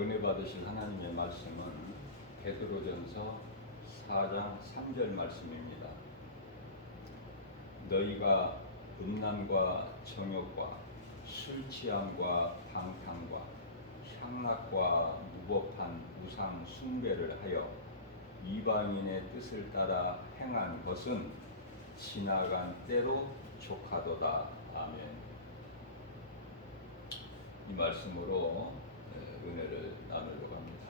은혜 받으실 하나님의 말씀은 베드로전서 4장 3절 말씀입니다. 너희가 음란과 정욕과 술 취함과 방탕과 향락과 무법한 우상 숭배를 하여 이방인의 뜻을 따라 행한 것은 지나간 때로 족하도다. 아멘. 이 말씀으로 은혜를 나누려고 합니다.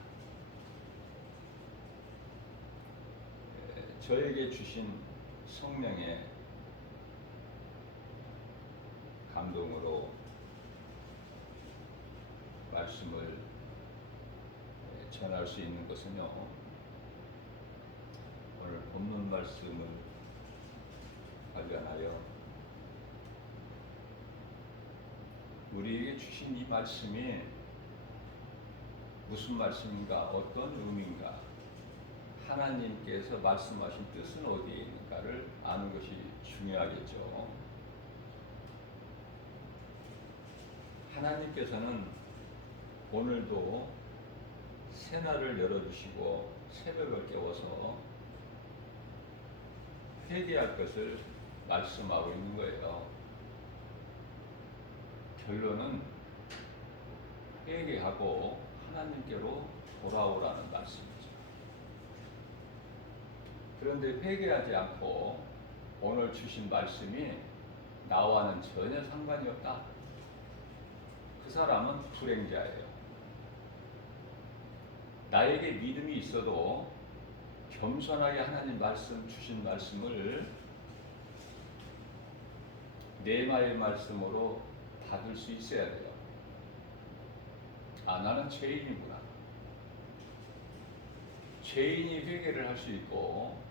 저에게 주신 성령의 감동으로 말씀을 전할 수 있는 것은요, 오늘 본문 말씀을 관련하여 우리에게 주신 이 말씀이 무슨 말씀인가, 어떤 의미인가, 하나님께서 말씀하신 뜻은 어디에 있는가를 아는 것이 중요하겠죠. 하나님께서는 오늘도 새날을 열어주시고 새벽을 깨워서 회개할 것을 말씀하고 있는 거예요. 결론은 회개하고 하나님께로 돌아오라는 말씀이죠. 그런데 회개하지 않고 오늘 주신 말씀이 나와는 전혀 상관이 없다. 그 사람은 불행자예요. 나에게 믿음이 있어도 겸손하게 하나님 말씀 주신 말씀을 내마의 말씀으로 받을 수 있어야 돼요. 아, 나는 죄인이구나. 죄인이 회개를 할 수 있고,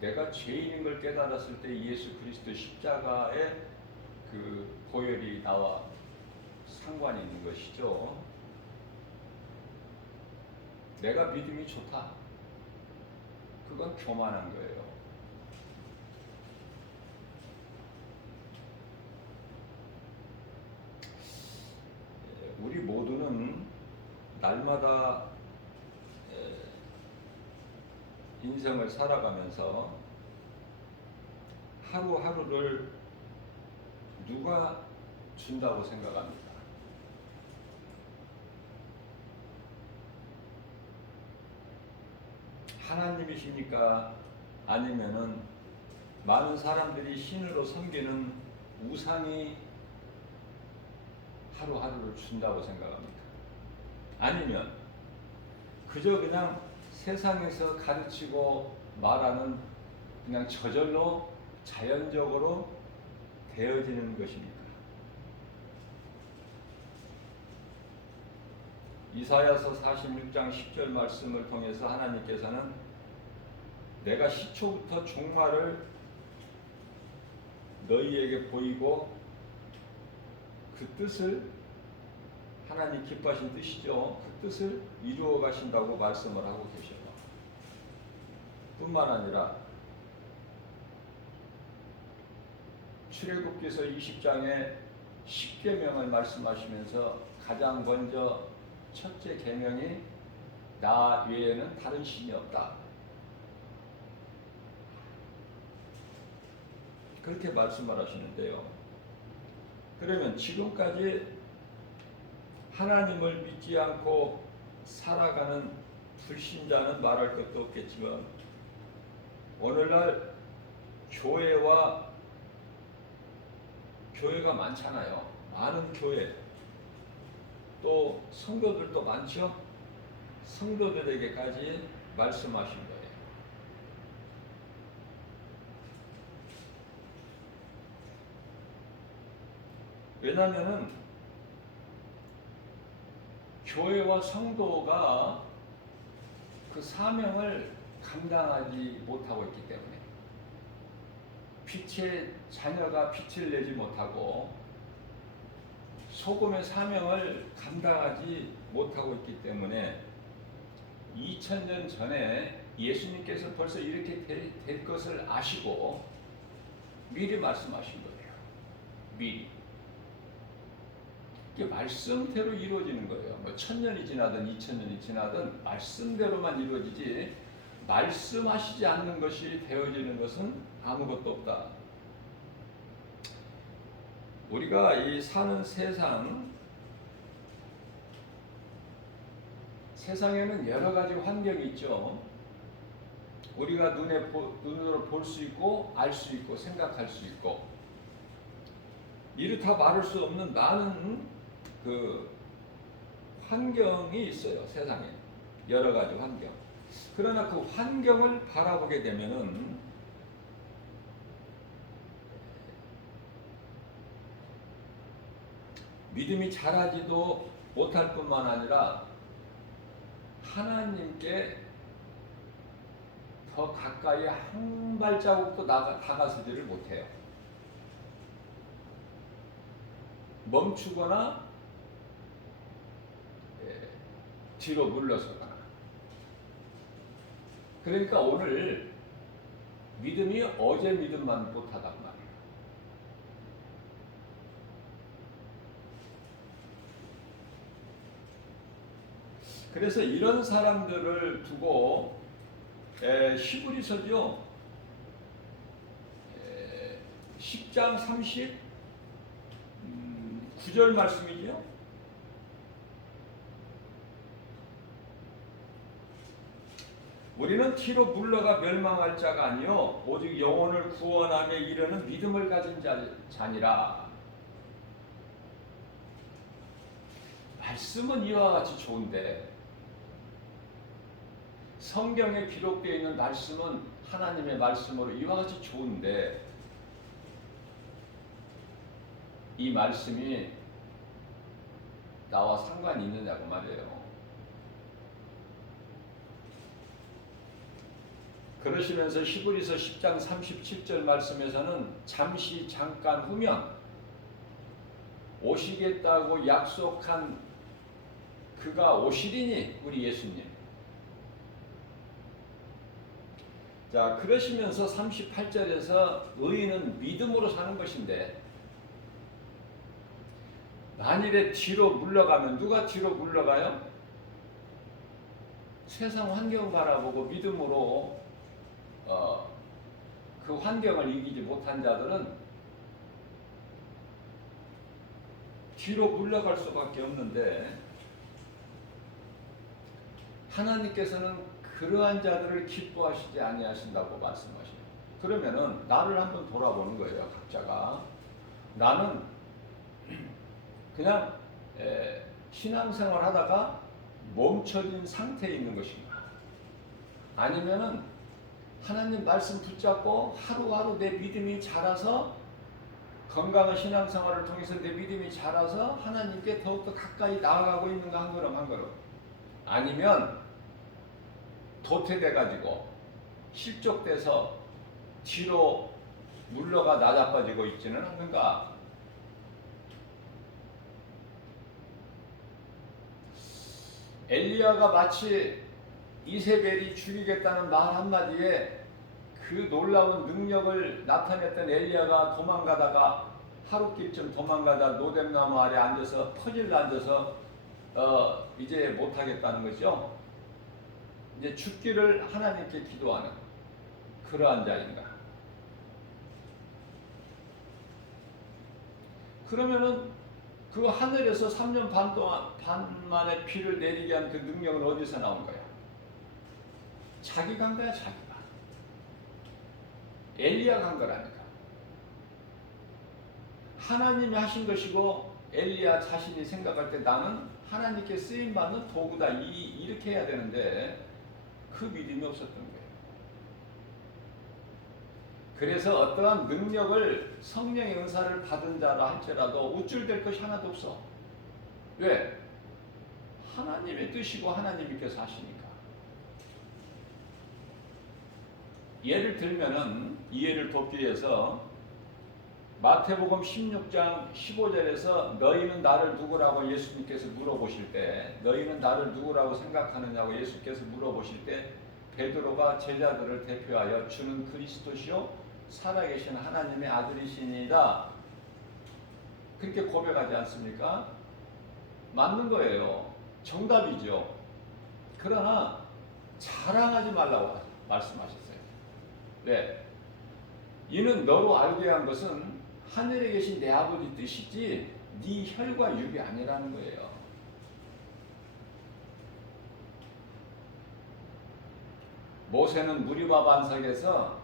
내가 죄인인 걸 깨달았을 때 예수 그리스도 십자가의 그 보혈이 나와 상관이 있는 것이죠. 내가 믿음이 좋다. 그건 교만한 거예요. 우리 모두는 날마다 인생을 살아가면서 하루하루를 누가 준다고 생각합니다. 하나님이십니까? 아니면은 많은 사람들이 신으로 섬기는 우상이 하루하루를 준다고 생각합니다. 아니면 그저 그냥 세상에서 가르치고 말하는 그냥 저절로 자연적으로 되어지는 것입니까? 이사야서 46장 10절 말씀을 통해서 하나님께서는 내가 시초부터 종말을 너희에게 보이고 그 뜻을, 하나님 기뻐하신 뜻이죠. 그 뜻을 이루어 가신다고 말씀을 하고 계셔요. 뿐만 아니라 출애굽기서 20장에 10계명을 말씀하시면서 가장 먼저 첫째 계명이 나 외에는 다른 신이 없다. 그렇게 말씀을 하시는데요. 그러면 지금까지 하나님을 믿지 않고 살아가는 불신자는 말할 것도 없겠지만, 오늘날 교회가 많잖아요. 많은 교회, 또 성도들도 많죠. 성도들에게까지 말씀하신 거예요. 왜냐하면은 교회와 성도가 그 사명을 감당하지 못하고 있기 때문에, 빛의 자녀가 빛을 내지 못하고 소금의 사명을 감당하지 못하고 있기 때문에 2000년 전에 예수님께서 벌써 이렇게 될 것을 아시고 미리 말씀하신 거예요. 미리. 이게 말씀대로 이루어지는 거예요. 뭐 1000년이 지나든 2000년이 지나든 말씀대로만 이루어지지 말씀하시지 않는 것이 되어지는 것은 아무것도 없다. 우리가 이 사는 세상에는 여러 가지 환경이 있죠. 우리가 눈으로 볼 수 있고 알 수 있고 생각할 수 있고 이루 다 말할 수 없는 많은 그 환경이 있어요. 세상에 여러 가지 환경. 그러나 그 환경을 바라보게 되면은 믿음이 자라지도 못할 뿐만 아니라 하나님께 더 가까이 한 발자국도 다가서지를 못해요. 멈추거나 뒤로 물러서거나. 그러니까 오늘 믿음이 어제 믿음만 못하단 말이에요. 그래서 이런 사람들을 두고 히브리서죠. 10장 39절 말씀이죠. 우리는 티로 물러가 멸망할 자가 아니요 오직 영혼을 구원함에 이르는 믿음을 가진 자니라. 말씀은 이와 같이 좋은데 성경에 기록되어 있는 말씀은 하나님의 말씀으로 이와 같이 좋은데 이 말씀이 나와 상관이 있느냐고 말이에요. 그러시면서 히브리서 10장 37절 말씀에서는 잠시 잠깐 후면 오시겠다고 약속한 그가 오시리니 우리 예수님. 자, 그러시면서 38절에서 의인은 믿음으로 사는 것인데 만일에 뒤로 물러가면 누가 뒤로 물러가요? 세상 환경 바라보고 믿음으로 그 환경을 이기지 못한 자들은 뒤로 물러갈 수밖에 없는데 하나님께서는 그러한 자들을 기뻐하시지 아니하신다고 말씀하시죠. 그러면은 나를 한번 돌아보는 거예요. 각자가 나는 그냥 신앙생활 하다가 멈춰진 상태에 있는 것인가, 아니면은 하나님 말씀 붙잡고 하루하루 내 믿음이 자라서 건강한 신앙생활을 통해서 내 믿음이 자라서 하나님께 더욱더 가까이 나아가고 있는가, 한 걸음 한 걸음. 아니면 도태돼가지고 실족돼서 뒤로 물러가 낮아빠지고 있지는 않는가. 엘리야가 마치 이세벨이 죽이겠다는 말 한마디에 그 놀라운 능력을 나타냈던 엘리야가 도망가다가 하룻길쯤 도망가다 노뎀나무 아래 앉아서 퍼질러 앉아서 이제 못하겠다는 거죠. 이제 죽기를 하나님께 기도하는 그러한 자인가. 그러면은 그 하늘에서 3년 반 만에 비를 내리게 한 그 능력은 어디서 나온 거야? 자기가 한 거야, 자기가. 엘리야가 한 거라니까. 하나님이 하신 것이고 엘리야 자신이 생각할 때 나는 하나님께 쓰임받는 도구다, 이렇게 해야 되는데 그 믿음이 없었던 거예요. 그래서 어떠한 능력을 성령의 은사를 받은 자라 할지라도 우쭐댈 것이 하나도 없어. 왜? 하나님의 뜻이고 하나님께서 하시니까. 예를 들면은 이해를 돕기 위해서 마태복음 16장 15절에서 너희는 나를 누구라고 예수님께서 물어보실 때, 너희는 나를 누구라고 생각하느냐고 예수께서 물어보실 때 베드로가 제자들을 대표하여 주는 그리스도시요 살아계신 하나님의 아들이시니라 그렇게 고백하지 않습니까? 맞는 거예요. 정답이죠. 그러나 자랑하지 말라고 말씀하셨어요. 왜? 이는 너로 알게 한 것은 하늘에 계신 내 아버지 뜻이지 네 혈과 육이 아니라는 거예요. 모세는 무리바 반석에서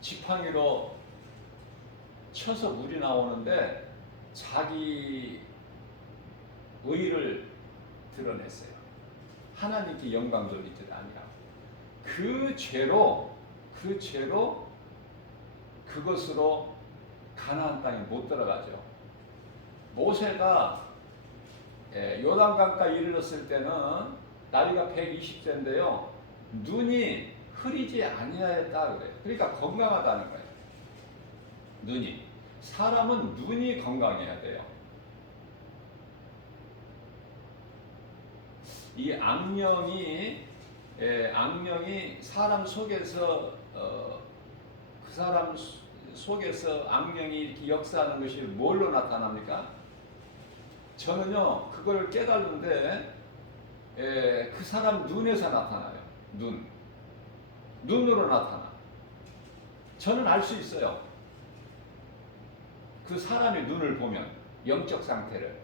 지팡이로 쳐서 물이 나오는데 자기 의를 드러냈어요. 하나님께 영광 돌릴 줄 아니라고. 그 죄로 그것으로 가나안 땅에 못 들어가죠. 모세가 요단강가에 이르렀을 때는 나이가 120세인데요. 눈이 흐리지 아니하였다 그래요. 그러니까 건강하다는 거예요. 눈이. 사람은 눈이 건강해야 돼요. 이 악령이 사람 속에서 그 사람 속에서 악령이 이렇게 역사하는 것이 뭘로 나타납니까? 저는요 그걸 깨달는데 그 사람 눈에서 나타나요. 눈으로 나타나. 저는 알 수 있어요. 그 사람의 눈을 보면 영적 상태를.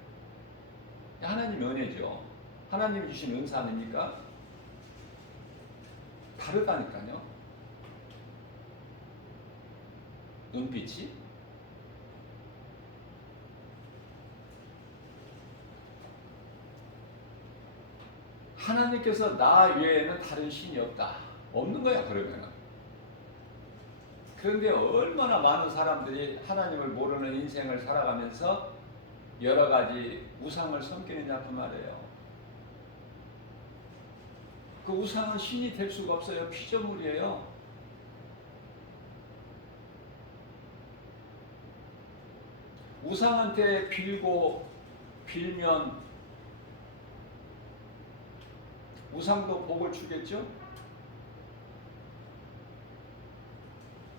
하나님 은혜죠. 하나님 주신 은사 아닙니까? 다르다니까요. 눈빛이. 하나님께서 나 외에는 다른 신이 없다. 없는 거야 그러면은. 그런데 얼마나 많은 사람들이 하나님을 모르는 인생을 살아가면서 여러 가지 우상을 섬기느냐 그 말이에요. 그 우상은 신이 될 수가 없어요. 피조물이에요. 우상한테 빌면 우상도 복을 주겠죠?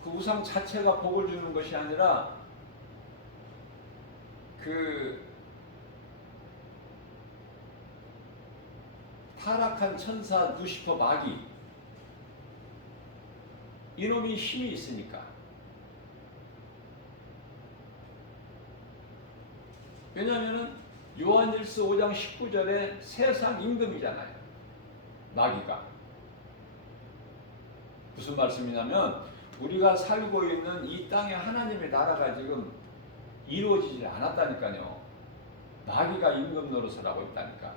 그 우상 자체가 복을 주는 것이 아니라 그 타락한 천사 루시퍼 마귀 이놈이 힘이 있으니까. 왜냐하면 요한일서 5장 19절에 세상 임금이잖아요. 마귀가. 무슨 말씀이냐면 우리가 살고 있는 이 땅에 하나님의 나라가 지금 이루어지지 않았다니까요. 마귀가 임금 노릇을 하고 있다니까.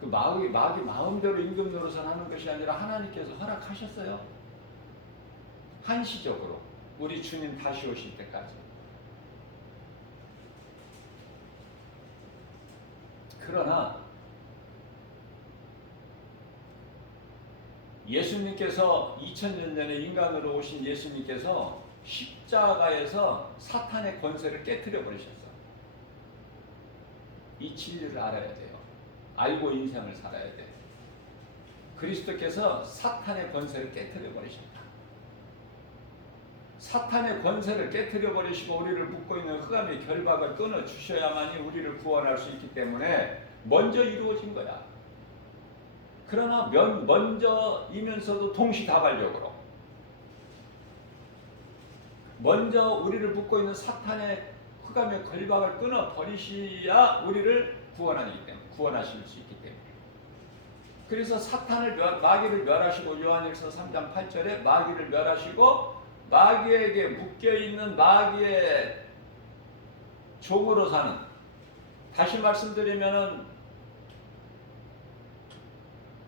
그 마귀 마음대로 임금 노릇을 하는 것이 아니라 하나님께서 허락하셨어요. 한시적으로 우리 주님 다시 오실 때까지. 그러나 예수님께서 2000년 전에 인간으로 오신 예수님께서 십자가에서 사탄의 권세를 깨트려 버리셨어요. 이 진리를 알아야 돼요. 알고 인생을 살아야 돼. 그리스도께서 사탄의 권세를 깨트려 버리셨다. 사탄의 권세를 깨트려 버리시고 우리를 묶고 있는 흑암의 결박을 끊어 주셔야만이 우리를 구원할 수 있기 때문에 먼저 이루어진 거야. 그러나 먼저이면서도 동시다발적으로 먼저 우리를 묶고 있는 사탄의 흑암의 결박을 끊어 버리셔야 우리를 구원하실 수 있기 때문에. 그래서 마귀를 멸하시고 요한일서 3장 8절에 마귀를 멸하시고 마귀에게 묶여있는 마귀의 종으로 사는, 다시 말씀드리면은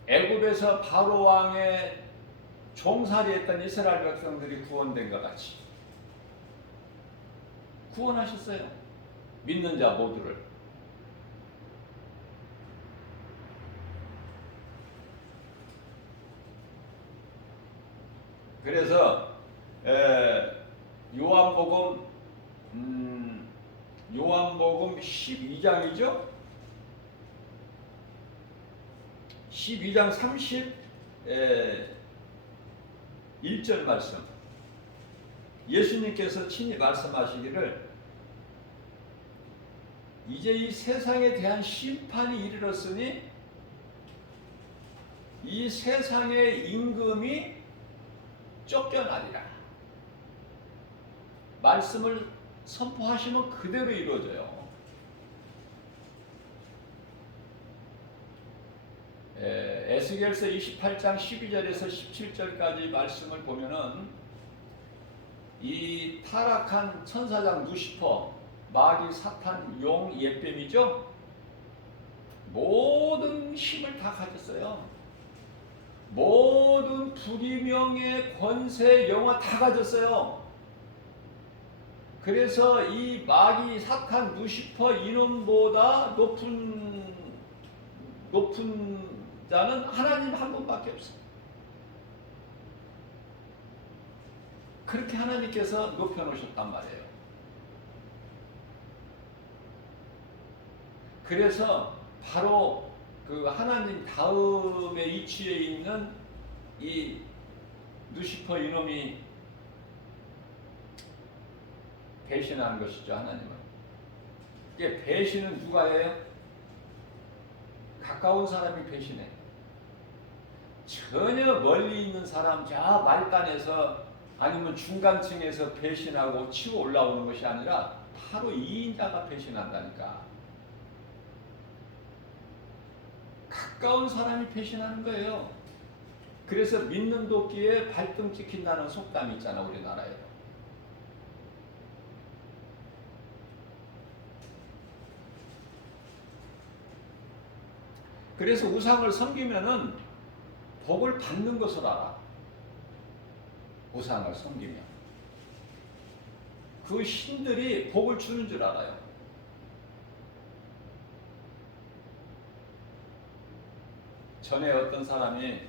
애굽에서 바로 왕의 종살이했던 이스라엘 백성들이 구원된 것 같이 구원하셨어요. 믿는 자 모두를. 그래서 요한복음 12장이죠. 12장 31절 말씀. 예수님께서 친히 말씀하시기를 이제 이 세상에 대한 심판이 이르렀으니 이 세상의 임금이 쫓겨나리라. 말씀을 선포하시면 그대로 이루어져요. 에스겔서 28장 12절에서 17절까지 말씀을 보면은 이 타락한 천사장 누시퍼, 마귀, 사탄, 용, 옅뱀이죠. 모든 힘을 다 가졌어요. 모든 부귀명예, 권세, 영화 다 가졌어요. 그래서 이 마귀, 사탄, 누시퍼 이놈보다 높은 자는 하나님 한 분밖에 없어요. 그렇게 하나님께서 높여놓으셨단 말이에요. 그래서 바로 그 하나님 다음에 위치에 있는 이 누시퍼 이놈이 배신하는 것이죠, 하나님을. 이게 배신은 누가 해요? 가까운 사람이 배신해. 전혀 멀리 있는 사람, 저 말단에서 아니면 중간층에서 배신하고 치고 올라오는 것이 아니라 바로 이인자가 배신한다니까. 가까운 사람이 배신하는 거예요. 그래서 믿는 도끼에 발등 찍힌다는 속담이 있잖아, 우리나라에. 그래서 우상을 섬기면은 복을 받는 것을 알아. 우상을 섬기면 그 신들이 복을 주는 줄 알아요. 전에 어떤 사람이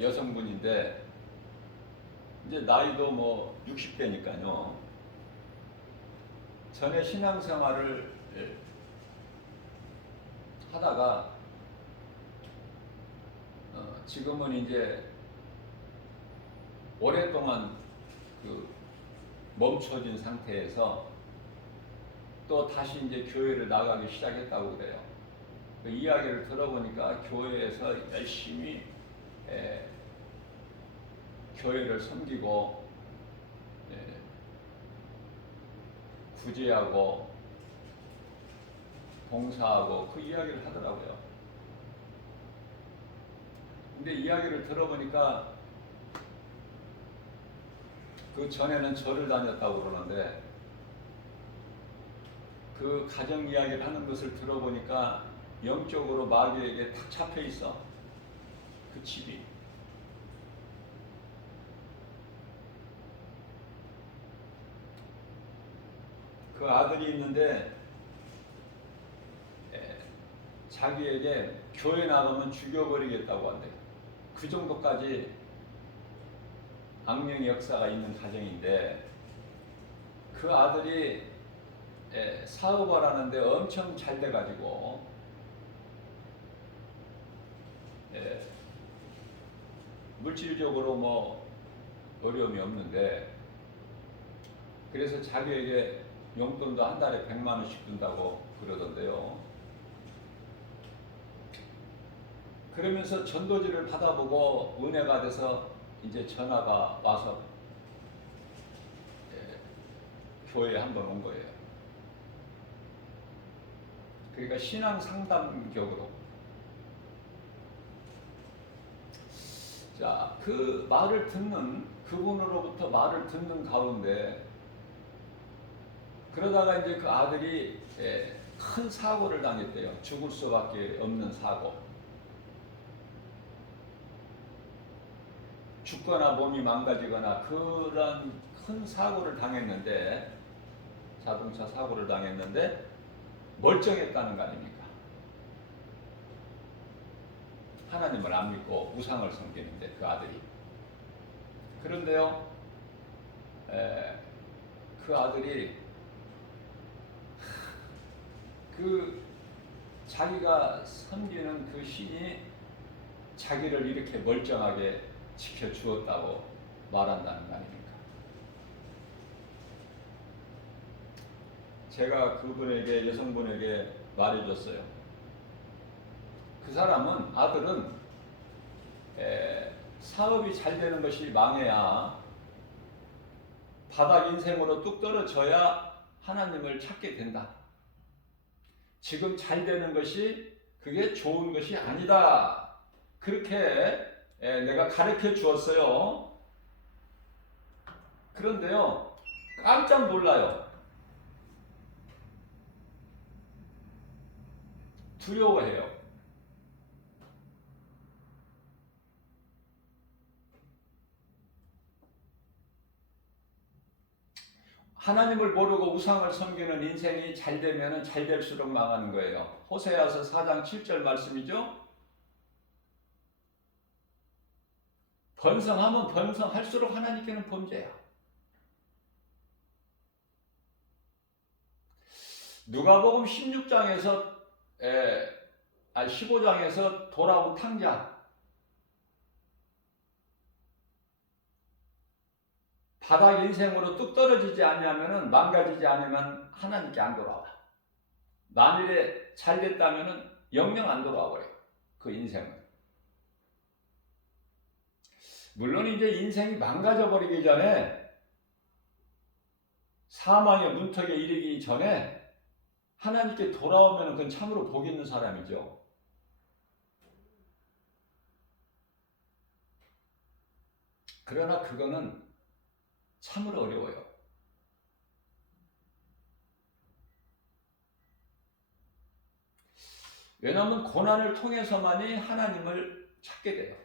여성분인데 이제 나이도 뭐 60대니까요. 전에 신앙생활을 하다가 지금은 이제 오랫동안 그 멈춰진 상태에서 또 다시 이제 교회를 나가기 시작했다고 그래요. 그 이야기를 들어보니까 교회에서 열심히 교회를 섬기고 구제하고 봉사하고 그 이야기를 하더라고요. 근데 이야기를 들어보니까 그 전에는 절을 다녔다고 그러는데 그 가정 이야기를 하는 것을 들어보니까 영적으로 마귀에게 탁 잡혀 있어. 그 집이. 그 아들이 있는데 자기에게 교회 나가면 죽여버리겠다고 한대. 그 정도까지 악령의 역사가 있는 가정인데 그 아들이 사업을 하는데 엄청 잘 돼가지고 물질적으로 뭐 어려움이 없는데 그래서 자기에게 용돈도 한 달에 100만 원씩 준다고 그러던데요. 그러면서 전도지를 받아보고 은혜가 돼서 이제 전화가 와서 교회에 한번 온 거예요. 그러니까 신앙 상담격으로. 자, 그 말을 듣는 그분으로부터 말을 듣는 가운데 그러다가 이제 그 아들이 큰 사고를 당했대요. 죽을 수밖에 없는 사고. 죽거나 몸이 망가지거나 그런 큰 사고를 당했는데 자동차 사고를 당했는데 멀쩡했다는 거 아닙니까? 하나님을 안 믿고 우상을 섬기는데 그 아들이. 그런데요, 그 아들이 그 자기가 섬기는 그 신이 자기를 이렇게 멀쩡하게 지켜주었다고 말한다는 거 아닙니까? 제가 그분에게, 여성분에게 말해줬어요. 그 사람은, 아들은 사업이 잘 되는 것이 망해야, 바닥 인생으로 뚝 떨어져야 하나님을 찾게 된다. 지금 잘 되는 것이 그게 좋은 것이 아니다. 그렇게 내가 가르쳐 주었어요. 그런데요, 깜짝 놀라요. 두려워해요. 하나님을 모르고 우상을 섬기는 인생이 잘 되면 잘 될수록 망하는 거예요. 호세아서 4장 7절 말씀이죠. 번성하면 번성할수록 하나님께는 범죄야. 누가복음 16장에서 15장에서 돌아온 탕자, 바닥 인생으로 뚝 떨어지지 않으면, 망가지지 않으면 하나님께 안 돌아와. 만일에 잘 됐다면 영영 안 돌아와 버려요. 그 인생은. 물론 이제 인생이 망가져 버리기 전에, 사망의 문턱에 이르기 전에 하나님께 돌아오면 그건 참으로 복 있는 사람이죠. 그러나 그거는 참으로 어려워요. 왜냐하면 고난을 통해서만이 하나님을 찾게 돼요.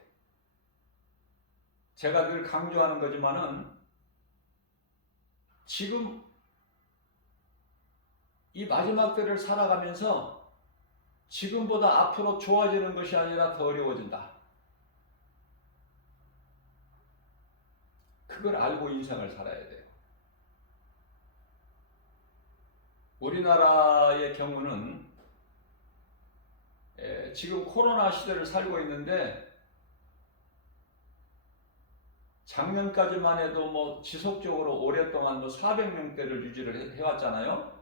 제가 늘 강조하는 거지만은, 지금 이 마지막 때를 살아가면서 지금보다 앞으로 좋아지는 것이 아니라 더 어려워진다. 그걸 알고 인생을 살아야 돼요. 우리나라의 경우는 지금 코로나 시대를 살고 있는데, 작년까지만 해도 지속적으로 오랫동안 400명대를 유지를 해왔잖아요.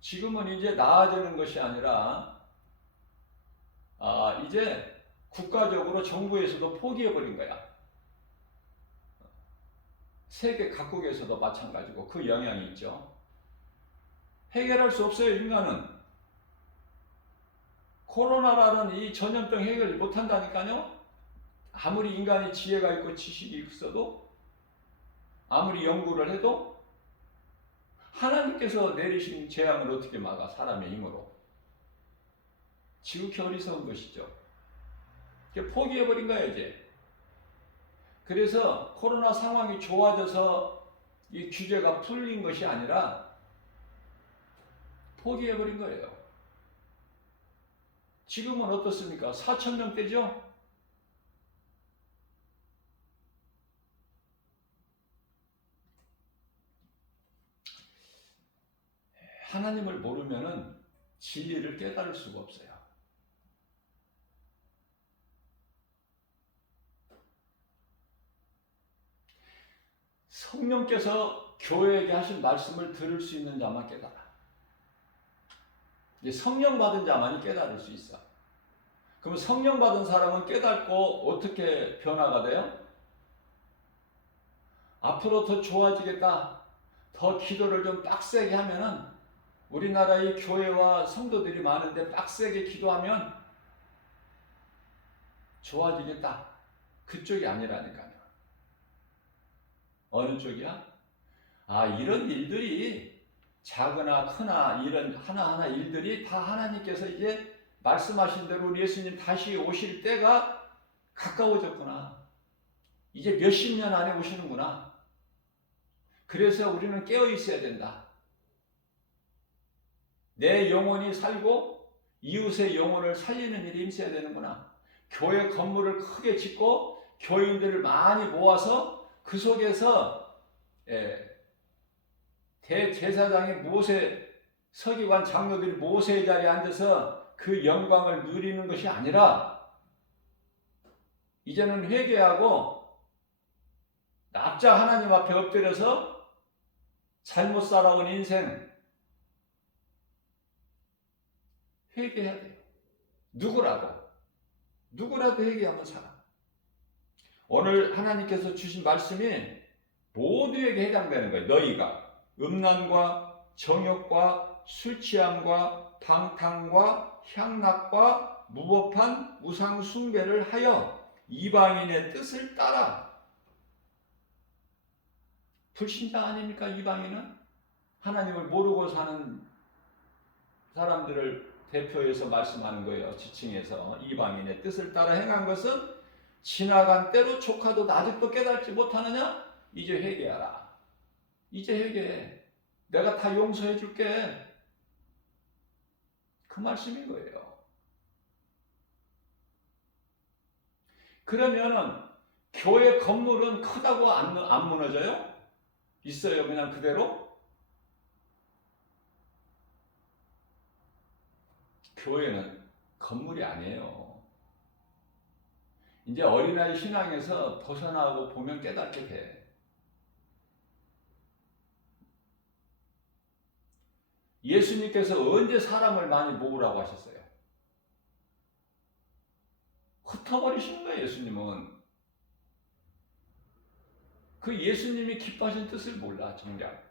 지금은 이제 나아지는 것이 아니라, 이제 국가적으로 정부에서도 포기해버린 거야. 세계 각국에서도 마찬가지고 그 영향이 있죠. 해결할 수 없어요, 인간은. 코로나라는 이 전염병 해결을 못한다니까요. 아무리 인간이 지혜가 있고 지식이 있어도, 아무리 연구를 해도 하나님께서 내리신 재앙을 어떻게 막아, 사람의 힘으로. 지극히 어리석은 것이죠. 포기해버린 거야 이제. 그래서 코로나 상황이 좋아져서 이 규제가 풀린 것이 아니라 포기해버린 거예요. 지금은 어떻습니까? 4,000명대죠? 하나님을 모르면은 진리를 깨달을 수가 없어요. 성령께서 교회에게 하신 말씀을 들을 수 있는 자만 깨달아. 이제 성령 받은 자만이 깨달을 수 있어. 그럼 성령 받은 사람은 깨닫고 어떻게 변화가 돼요? 앞으로 더 좋아지겠다, 더 기도를 좀 빡세게 하면은, 우리나라의 교회와 성도들이 많은데 빡세게 기도하면 좋아지겠다. 그쪽이 아니라니까요. 어느 쪽이야? 이런 일들이, 작으나 크나 이런 하나하나 일들이 다 하나님께서 이제 말씀하신 대로 우리 예수님 다시 오실 때가 가까워졌구나. 이제 몇십 년 안에 오시는구나. 그래서 우리는 깨어 있어야 된다. 내 영혼이 살고 이웃의 영혼을 살리는 일이 있어야 되는구나. 교회 건물을 크게 짓고 교인들을 많이 모아서 그 속에서 대제사장이 모세, 서기관 장로들이 모세의 자리에 앉아서 그 영광을 누리는 것이 아니라, 이제는 회개하고 납작 하나님 앞에 엎드려서 잘못 살아온 인생, 회개해야 돼요. 누구라도 회개하면 살아. 오늘 하나님께서 주신 말씀이 모두에게 해당되는 거예요. 너희가 음란과 정욕과 술 취함과 방탕과 향락과 무법한 우상 숭배를 하여 이방인의 뜻을 따라. 불신자 아닙니까? 이방인은 하나님을 모르고 사는 사람들을 대표해서 말씀하는 거예요. 지칭해서 이방인의 뜻을 따라 행한 것은 지나간 때로 조카도 아직도 깨닫지 못하느냐? 이제 회개하라. 이제 회개해. 내가 다 용서해 줄게. 그 말씀인 거예요. 그러면은 교회 건물은 크다고 안 무너져요? 있어요, 그냥 그대로? 교회는 건물이 아니에요. 이제 어린아이 신앙에서 벗어나고 보면 깨닫게 돼. 예수님께서 언제 사람을 많이 모으라고 하셨어요? 흩어버리시는 거예요, 예수님은. 그 예수님이 기뻐하신 뜻을 몰라, 정작.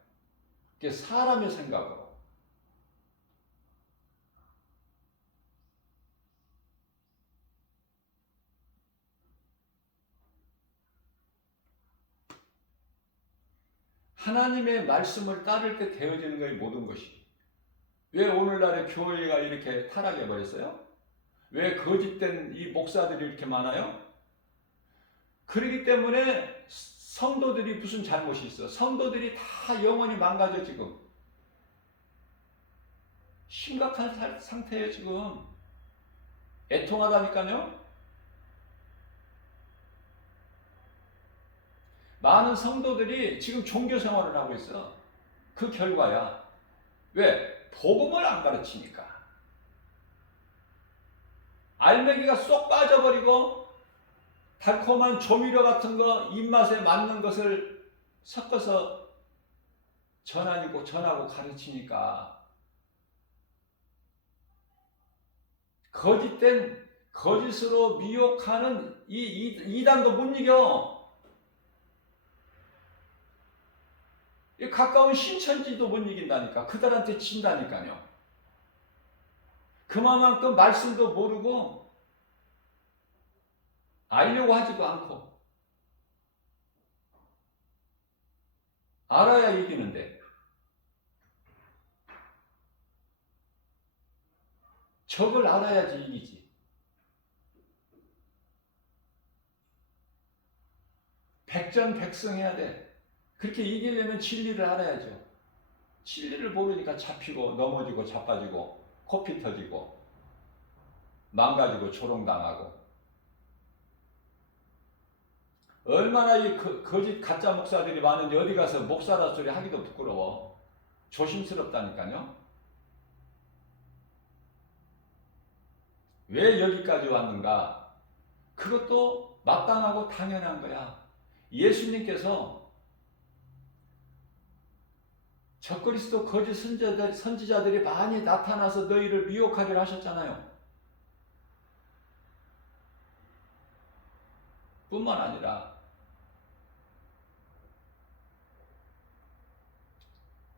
그게 사람의 생각으로. 하나님의 말씀을 따를 때 되어지는 거예요, 모든 것이. 왜 오늘날의 교회가 이렇게 타락해 버렸어요? 왜 거짓된 이 목사들이 이렇게 많아요? 그렇기 때문에 성도들이 무슨 잘못이 있어? 성도들이 다 영혼이 망가져 지금. 심각한 상태예요 지금. 애통하다니까요. 많은 성도들이 지금 종교 생활을 하고 있어. 그 결과야. 왜? 복음을 안 가르치니까. 알맹이가 쏙 빠져버리고 달콤한 조미료 같은 거 입맛에 맞는 것을 섞어서 전하고 가르치니까 거짓된 거짓으로 미혹하는 이 이단도 못 이겨. 이 가까운 신천지도 못 이긴다니까. 그들한테 진다니까요. 그만큼 말씀도 모르고 알려고 하지도 않고 알아야 이기는데 적을 알아야지 이기지. 백전백승해야 돼. 그렇게 이기려면 진리를 알아야죠. 진리를 모르니까 잡히고 넘어지고 자빠지고 코피 터지고 망가지고 조롱당하고. 얼마나 이 거짓 가짜 목사들이 많은데 어디 가서 목사라 소리 하기도 부끄러워. 조심스럽다니까요. 왜 여기까지 왔는가? 그것도 마땅하고 당연한 거야. 예수님께서 적그리스도 거짓 선지자들이 많이 나타나서 너희를 미혹하리라 하셨잖아요. 뿐만 아니라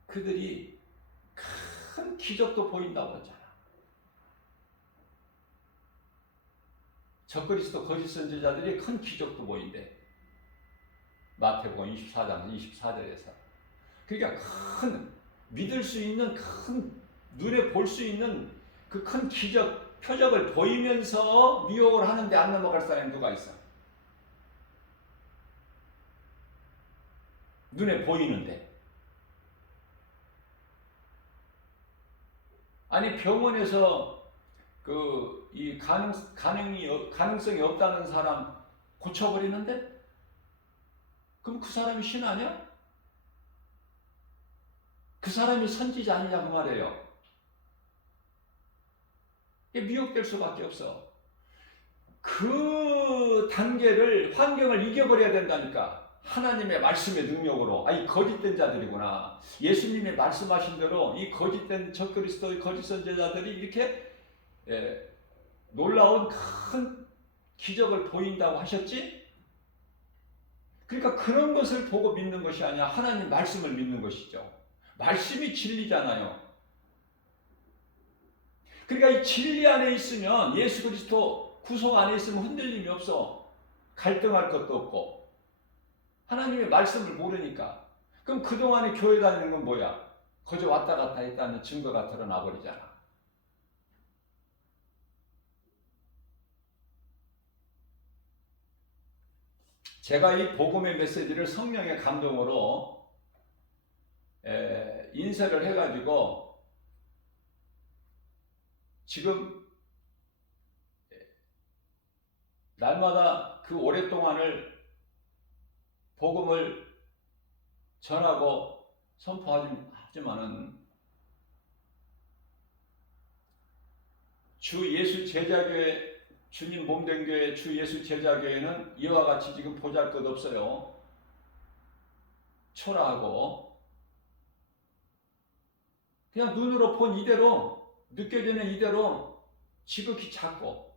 그들이 큰 기적도 보인다고 그러잖아. 적그리스도 거짓 선지자들이 큰 기적도 보인대. 마태복음 24장 24절에서. 그러니까 큰 믿을 수 있는 큰 눈에 볼 수 있는 그 큰 기적 표적을 보이면서 미혹을 하는데 안 넘어갈 사람이 누가 있어? 눈에 보이는데. 아니 병원에서 이 가능성이 없다는 사람 고쳐버리는데? 그럼 그 사람이 신 아니야? 그 사람이 선지자 아니냐고 말해요. 이게 미혹될 수밖에 없어. 그 단계를, 환경을 이겨버려야 된다니까. 하나님의 말씀의 능력으로. 이 거짓된 자들이구나. 예수님이 말씀하신 대로 이 거짓된 적그리스도의 거짓 선지자들이 이렇게 놀라운 큰 기적을 보인다고 하셨지? 그러니까 그런 것을 보고 믿는 것이 아니라 하나님 말씀을 믿는 것이죠. 말씀이 진리잖아요. 그러니까 이 진리 안에 있으면, 예수 그리스도 구속 안에 있으면 흔들림이 없어. 갈등할 것도 없고. 하나님의 말씀을 모르니까. 그럼 그동안에 교회 다니는 건 뭐야? 거저 왔다 갔다 했다는 증거가 드러나 버리잖아. 제가 이 복음의 메시지를 성령의 감동으로 인쇄를 해가지고 지금 날마다 그 오랫동안을 복음을 전하고 선포하지만은 주 예수 제자교회, 주님 몸된 교회 주 예수 제자교회는 이와 같이 지금 보잘것없어요. 초라하고 그냥 눈으로 본 이대로, 느껴지는 이대로 지극히 작고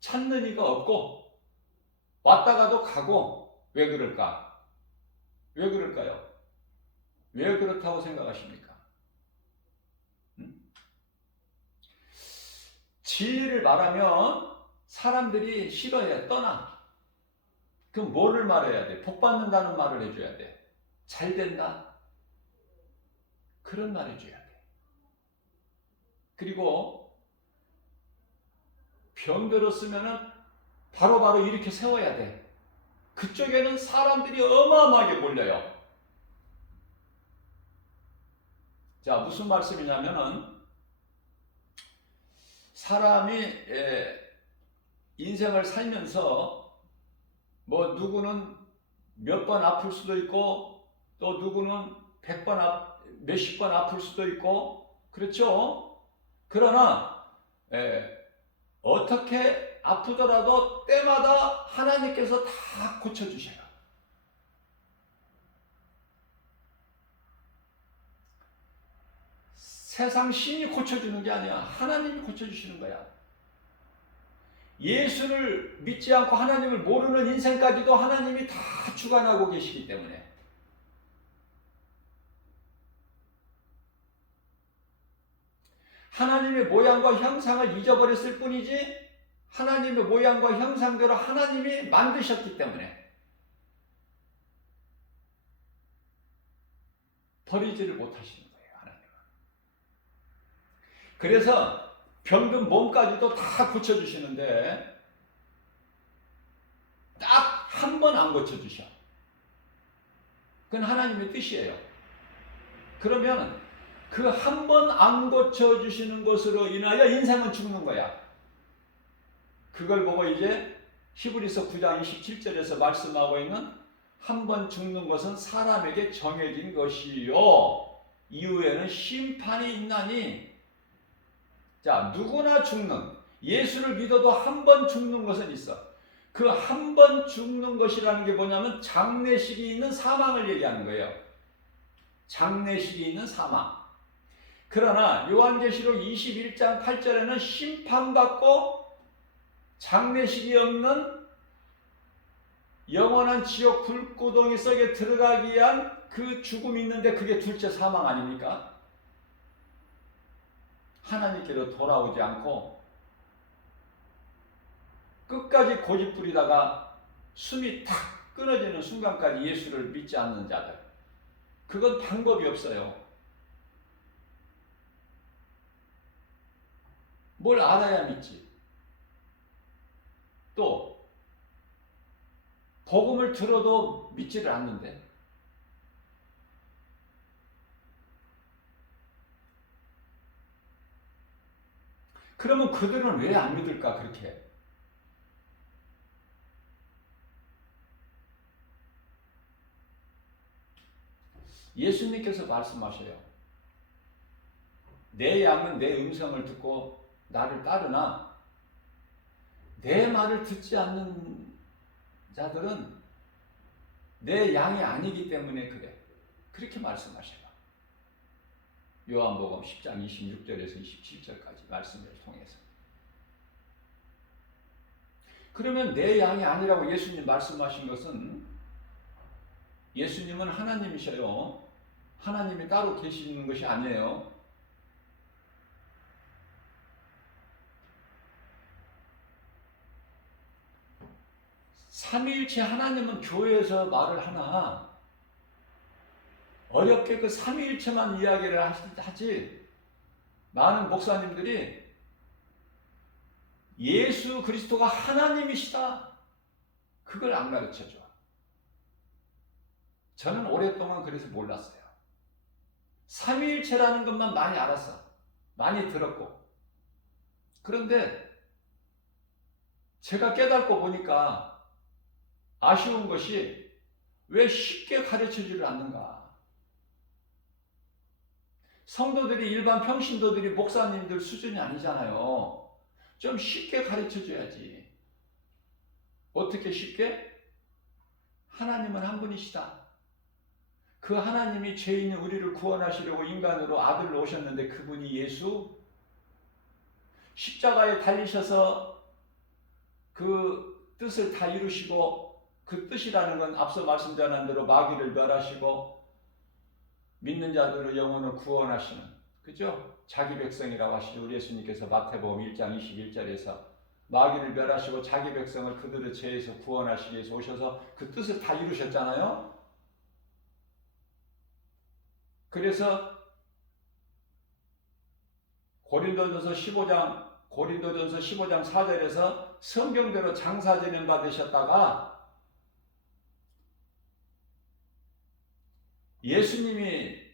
찾는 이가 없고 왔다가도 가고. 왜 그럴까? 왜 그럴까요? 왜 그렇다고 생각하십니까? 진리를 말하면 사람들이 싫어해, 떠나. 그럼 뭐를 말해야 돼? 복 받는다는 말을 해줘야 돼. 잘 된다, 그런 말 해줘야 돼. 그리고 병 들었으면 바로바로 이렇게 세워야 돼. 그쪽에는 사람들이 어마어마하게 몰려요. 자, 무슨 말씀이냐면은, 사람이 인생을 살면서 뭐 누구는 몇 번 아플 수도 있고 또 누구는 100번 몇십 번 아플 수도 있고, 그렇죠? 그러나 어떻게 아프더라도 때마다 하나님께서 다 고쳐주셔요. 세상 신이 고쳐주는 게 아니야. 하나님이 고쳐주시는 거야. 예수를 믿지 않고 하나님을 모르는 인생까지도 하나님이 다 주관하고 계시기 때문에. 하나님의 모양과 형상을 잊어버렸을 뿐이지 하나님의 모양과 형상대로 하나님이 만드셨기 때문에 버리지를 못하시는 거예요, 하나님은. 그래서 병든 몸까지도 다 고쳐주시는데 딱 한 번 안 고쳐주셔. 그건 하나님의 뜻이에요. 그러면 그 한 번 안 고쳐주시는 것으로 인하여 인생은 죽는 거야. 그걸 보고 이제 히브리서 9장 27절에서 말씀하고 있는 한 번 죽는 것은 사람에게 정해진 것이요 이후에는 심판이 있나니. 자, 누구나 죽는, 예수를 믿어도 한 번 죽는 것은 있어. 그 한 번 죽는 것이라는 게 뭐냐면 장례식이 있는 사망을 얘기하는 거예요. 장례식이 있는 사망. 그러나 요한계시록 21장 8절에는 심판받고 장례식이 없는 영원한 지옥 불구덩이 속에 들어가기 위한 그 죽음이 있는데 그게 둘째 사망 아닙니까? 하나님께로 돌아오지 않고 끝까지 고집부리다가 숨이 탁 끊어지는 순간까지 예수를 믿지 않는 자들, 그건 방법이 없어요. 뭘 알아야 믿지. 또 복음을 들어도 믿지를 않는데. 그러면 그들은 왜 안 믿을까 그렇게? 예수님께서 말씀하셔요. 내 양은 내 음성을 듣고 나를 따르나 내 말을 듣지 않는 자들은 내 양이 아니기 때문에 그래. 그렇게 말씀하셔요. 요한복음 10장 26절에서 27절까지 말씀을 통해서. 그러면 내 양이 아니라고 예수님 말씀하신 것은, 예수님은 하나님이셔요. 하나님이 따로 계시는 것이 아니에요. 삼위일체 하나님은 교회에서 말을 하나 어렵게 그 삼위일체만 이야기를 하지, 많은 목사님들이 예수 그리스도가 하나님이시다, 그걸 안 가르쳐줘. 저는 오랫동안 그래서 몰랐어요. 삼위일체라는 것만 많이 알았어. 많이 들었고. 그런데 제가 깨닫고 보니까 아쉬운 것이 왜 쉽게 가르쳐주질 않는가. 성도들이, 일반 평신도들이 목사님들 수준이 아니잖아요. 좀 쉽게 가르쳐줘야지. 어떻게 쉽게? 하나님은 한 분이시다. 그 하나님이 죄인인 우리를 구원하시려고 인간으로 아들로 오셨는데 그분이 예수, 십자가에 달리셔서 그 뜻을 다 이루시고, 그 뜻이라는 건 앞서 말씀드린 대로 마귀를 멸하시고 믿는 자들의 영혼을 구원하시는, 그죠? 자기 백성이라고 하시죠. 우리 예수님께서 마태복음 1장 21절에서 마귀를 멸하시고 자기 백성을 그들의 죄에서 구원하시기 위해서 오셔서 그 뜻을 다 이루셨잖아요. 그래서 고린도전서 15장 4절에서 성경대로 장사지냄 받으셨다가 예수님이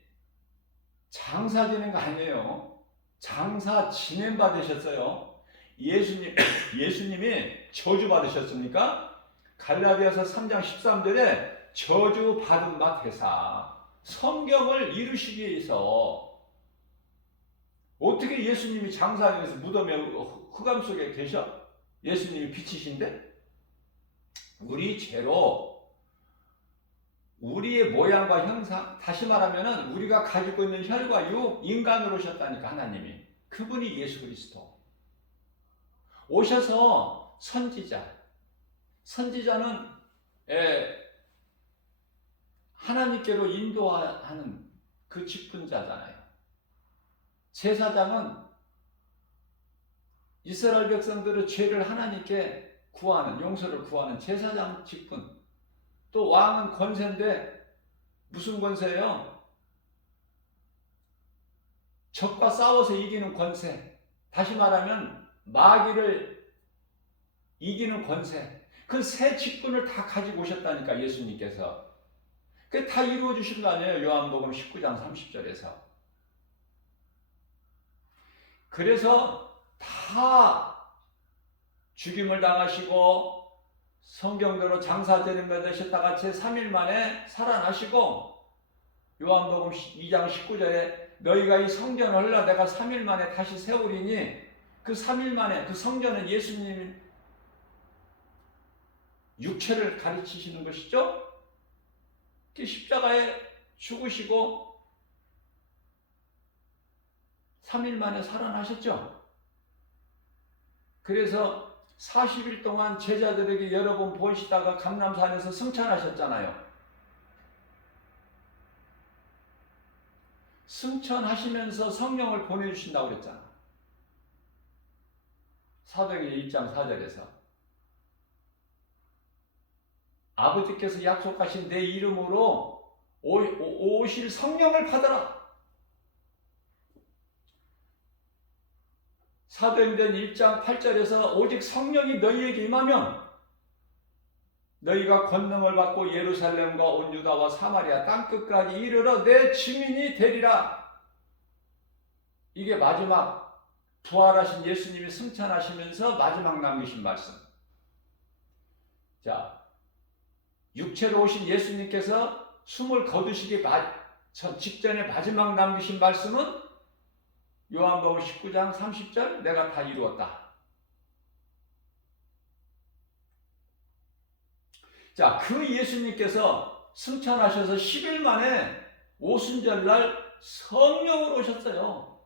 장사 지낸 거 아니에요. 장사 지냄 받으셨어요. 예수님이 저주 받으셨습니까? 갈라디아서 3장 13절에 저주 받은 바 대사, 성경을 이루시기 위해서. 어떻게 예수님이 장사하면서 무덤에 흑암 속에 계셔? 예수님이 빛이신데? 우리 죄로 우리의 모양과 형상, 다시 말하면 우리가 가지고 있는 혈과 육, 인간으로 오셨다니까. 하나님이, 그분이 예수 그리스도 오셔서 선지자는 하나님께로 인도하는 그 직분자잖아요. 제사장은 이스라엘 백성들의 죄를 하나님께 구하는, 용서를 구하는 제사장 직분. 또 왕은 권세인데 무슨 권세예요? 적과 싸워서 이기는 권세. 다시 말하면 마귀를 이기는 권세. 그 세 직분을 다 가지고 오셨다니까, 예수님께서. 그게 다 이루어 주신 거 아니에요? 요한복음 19장 30절에서. 그래서 다 죽임을 당하시고 성경대로 장사되는 바 되셨다가 제3일 만에 살아나시고, 요한복음 2장 19절에 너희가 이 성전을 흘러 내가 3일 만에 다시 세우리니, 그 3일 만에, 그 성전은 예수님 육체를 가르치시는 것이죠. 십자가에 죽으시고 3일 만에 살아나셨죠. 그래서 40일 동안 제자들에게 여러 번 보이시다가 감람산에서 승천하셨잖아요. 승천하시면서 성령을 보내주신다고 그랬잖아. 사도행전 1장 4절에서 아버지께서 약속하신 내 이름으로 오실 성령을 받아라. 사도행전 1장 8절에서 오직 성령이 너희에게 임하면 너희가 권능을 받고 예루살렘과 온 유다와 사마리아 땅끝까지 이르러 내 증인이 되리라. 이게 마지막 부활하신 예수님이 승천하시면서 마지막 남기신 말씀. 자, 육체로 오신 예수님께서 숨을 거두시기 직전에 마지막 남기신 말씀은 요한복음 19장 30절, 내가 다 이루었다. 자, 그 예수님께서 승천하셔서 10일 만에 오순절날 성령으로 오셨어요.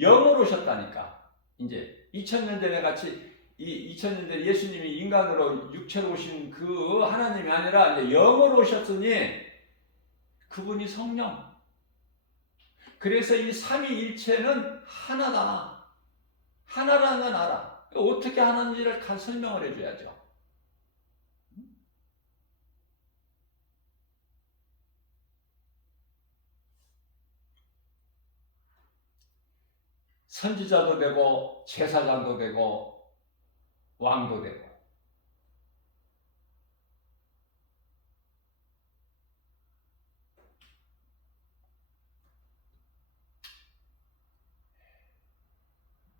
영으로 오셨다니까. 이제 2000년 전에 같이 이 2000년 전에 예수님이 인간으로 육체로 오신 그 하나님이 아니라 이제 영으로 오셨으니 그분이 성령. 그래서 이 삼위일체는 하나다. 하나라는 건 알아. 어떻게 하나인지를 다 설명을 해줘야죠. 선지자도 되고 제사장도 되고 왕도 되고.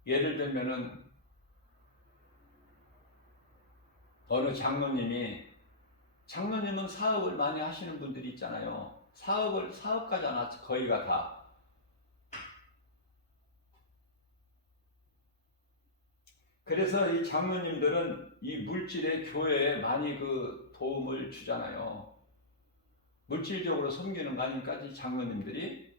예를 들면은 어느 장로님은 사업을 많이 하시는 분들이 있잖아요. 사업가잖아, 거의가 다. 그래서 이 장로님들은 이 물질의 교회에 많이 그 도움을 주잖아요. 물질적으로 섬기는 거 아닙니까? 이 장로님들이.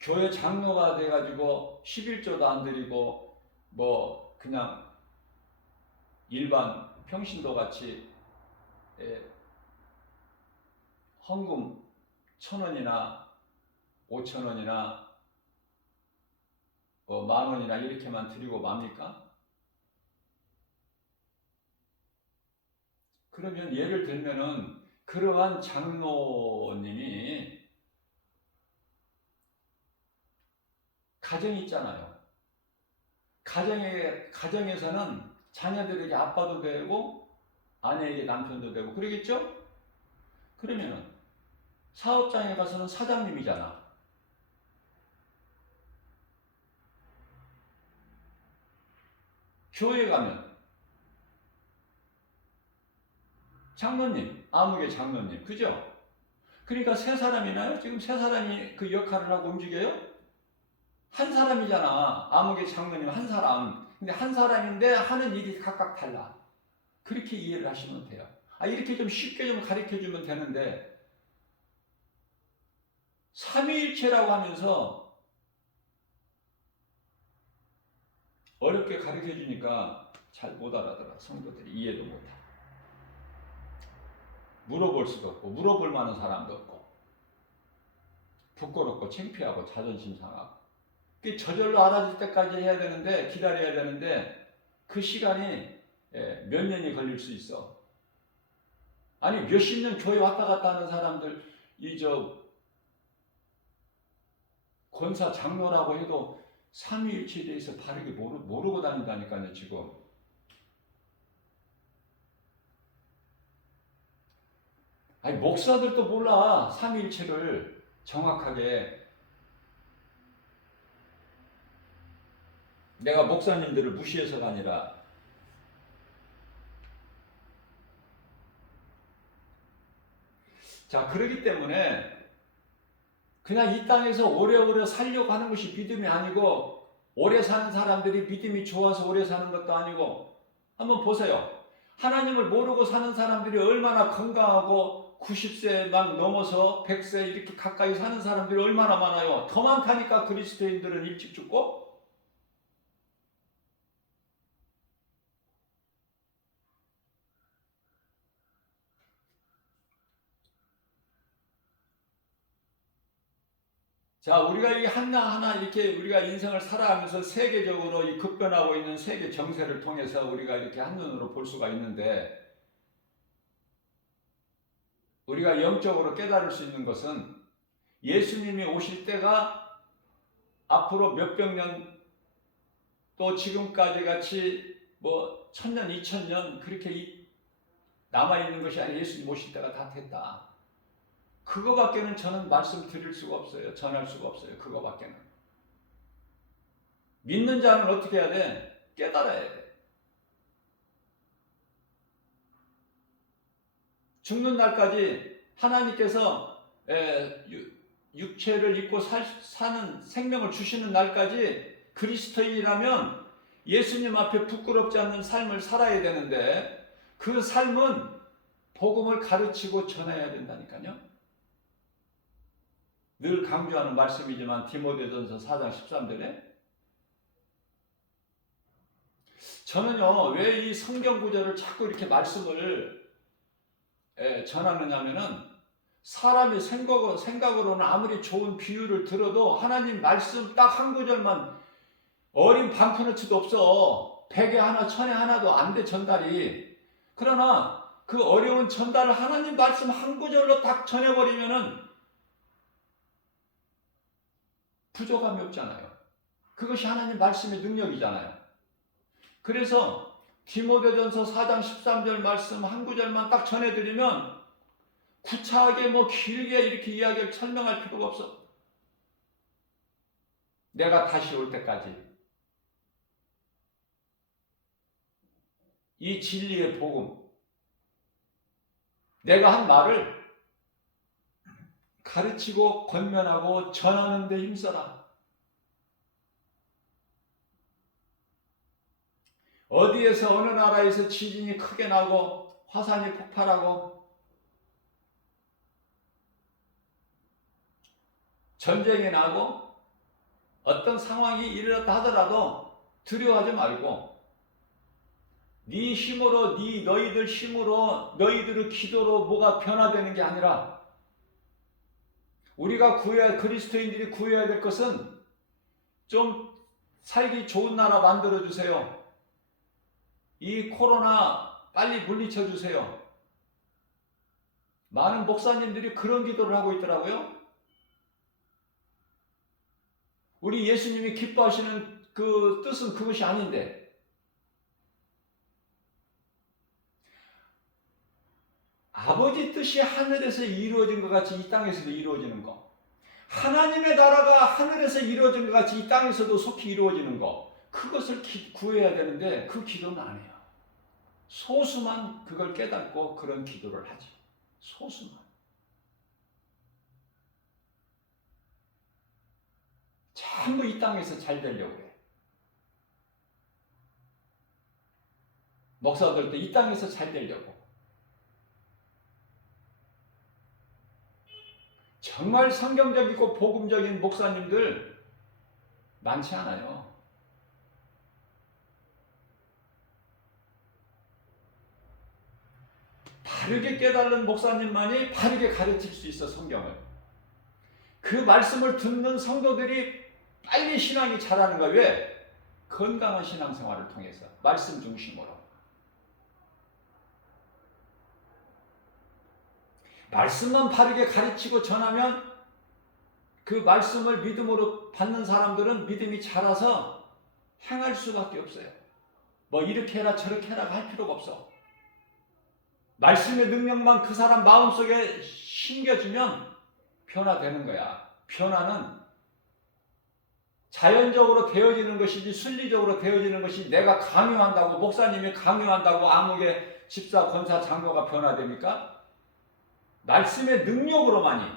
교회 장로가 돼가지고 11조도 안 드리고 뭐 그냥 일반 평신도 같이 헌금 1,000원이나 5,000원이나 10,000원이나 이렇게만 드리고 맙니까? 그러면 예를 들면은 그러한 장로님이 가정이 있잖아요. 가정에서는 자녀들에게 아빠도 되고 아내에게 남편도 되고 그러겠죠? 그러면은 사업장에 가서는 사장님이잖아. 교회 가면 장로님, 아무개 장로님, 그죠? 그러니까 세 사람이나요? 지금 세 사람이 그 역할을 하고 움직여요? 한 사람이잖아. 아무개 장로님 한 사람. 근데 한 사람인데 하는 일이 각각 달라. 그렇게 이해를 하시면 돼요. 이렇게 좀 쉽게 좀 가르쳐 주면 되는데 삼위일체라고 하면서 어렵게 가르쳐 주니까 잘 못 알아들어. 성도들이 이해도 못해. 물어볼 수도 없고 물어볼 만한 사람도 없고 부끄럽고 창피하고 자존심 상하고 저절로 알아줄 때까지 해야 되는데 기다려야 되는데 그 시간이 몇 년이 걸릴 수 있어. 아니 몇십 년 교회 왔다 갔다 하는 사람들 권사 장로라고 해도 삼위일체에 대해서 바르게 모르고 다닌다니까요 지금. 아니 목사들도 몰라 삼위일체를 정확하게. 내가 목사님들을 무시해서가 아니라 자 그러기 때문에 그냥 이 땅에서 오래오래 살려고 하는 것이 믿음이 아니고 오래 사는 사람들이 믿음이 좋아서 오래 사는 것도 아니고 한번 보세요. 하나님을 모르고 사는 사람들이 얼마나 건강하고 90세 막 넘어서 100세 이렇게 가까이 사는 사람들이 얼마나 많아요. 더 많다니까 그리스도인들은 일찍 죽고. 자, 우리가 이 하나하나 이렇게 우리가 인생을 살아가면서 세계적으로 이 급변하고 있는 세계 정세를 통해서 우리가 이렇게 한눈으로 볼 수가 있는데 우리가 영적으로 깨달을 수 있는 것은 예수님이 오실 때가 앞으로 몇백 년 또 지금까지 같이 뭐 1000년, 2000년 그렇게 남아있는 것이 아니라 예수님 오실 때가 다 됐다. 그거밖에는 저는 말씀드릴 수가 없어요. 전할 수가 없어요. 그거밖에는. 믿는 자는 어떻게 해야 돼? 깨달아야 돼. 죽는 날까지 하나님께서 육체를 입고 사는 생명을 주시는 날까지 그리스도인이라면 예수님 앞에 부끄럽지 않는 삶을 살아야 되는데 그 삶은 복음을 가르치고 전해야 된다니까요. 늘 강조하는 말씀이지만 디모데전서 4장 13절에 저는요 왜 이 성경 구절을 자꾸 이렇게 말씀을 전하느냐면은 사람이 생각으로는 아무리 좋은 비유를 들어도 하나님 말씀 딱 한 구절만 어린 반푼어치도 없어. 100에 하나 1000에 하나도 안 돼 전달이. 그러나 그 어려운 전달을 하나님 말씀 한 구절로 딱 전해버리면은 부족함이 없잖아요. 그것이 하나님 말씀의 능력이잖아요. 그래서 디모데전서 4장 13절 말씀 한 구절만 딱 전해드리면 구차하게 뭐 길게 이렇게 이야기를 설명할 필요가 없어. 내가 다시 올 때까지 이 진리의 복음, 내가 한 말을 가르치고 권면하고 전하는 데 힘써라. 어디에서 어느 나라에서 지진이 크게 나고 화산이 폭발하고 전쟁이 나고 어떤 상황이 일어났다 하더라도 두려워하지 말고 네 힘으로 너희들 힘으로 너희들의 기도로 뭐가 변화되는 게 아니라 우리가 그리스도인들이 구해야 될 것은 좀 살기 좋은 나라 만들어 주세요. 이 코로나 빨리 물리쳐 주세요. 많은 목사님들이 그런 기도를 하고 있더라고요. 우리 예수님이 기뻐하시는 그 뜻은 그것이 아닌데 아버지 뜻이 하늘에서 이루어진 것 같이 이 땅에서도 이루어지는 것, 하나님의 나라가 하늘에서 이루어진 것 같이 이 땅에서도 속히 이루어지는 것, 그것을 구해야 되는데 그 기도는 안 해요. 소수만 그걸 깨닫고 그런 기도를 하죠. 소수만. 전부 이 땅에서 잘 되려고 해. 목사들도 이 땅에서 잘 되려고. 정말 성경적이고 복음적인 목사님들 많지 않아요. 바르게 깨달은 목사님만이 바르게 가르칠 수 있어, 성경을. 그 말씀을 듣는 성도들이 빨리 신앙이 자라는 거야. 왜? 건강한 신앙생활을 통해서 말씀 중심으로. 말씀만 바르게 가르치고 전하면 그 말씀을 믿음으로 받는 사람들은 믿음이 자라서 행할 수밖에 없어요. 뭐 이렇게 해라 저렇게 해라 할 필요가 없어. 말씀의 능력만 그 사람 마음속에 심겨지면 변화되는 거야. 변화는 자연적으로 되어지는 것이지 순리적으로 되어지는 것이 내가 강요한다고 목사님이 강요한다고 아무개 집사 권사 장로가 변화됩니까? 말씀의 능력으로만이.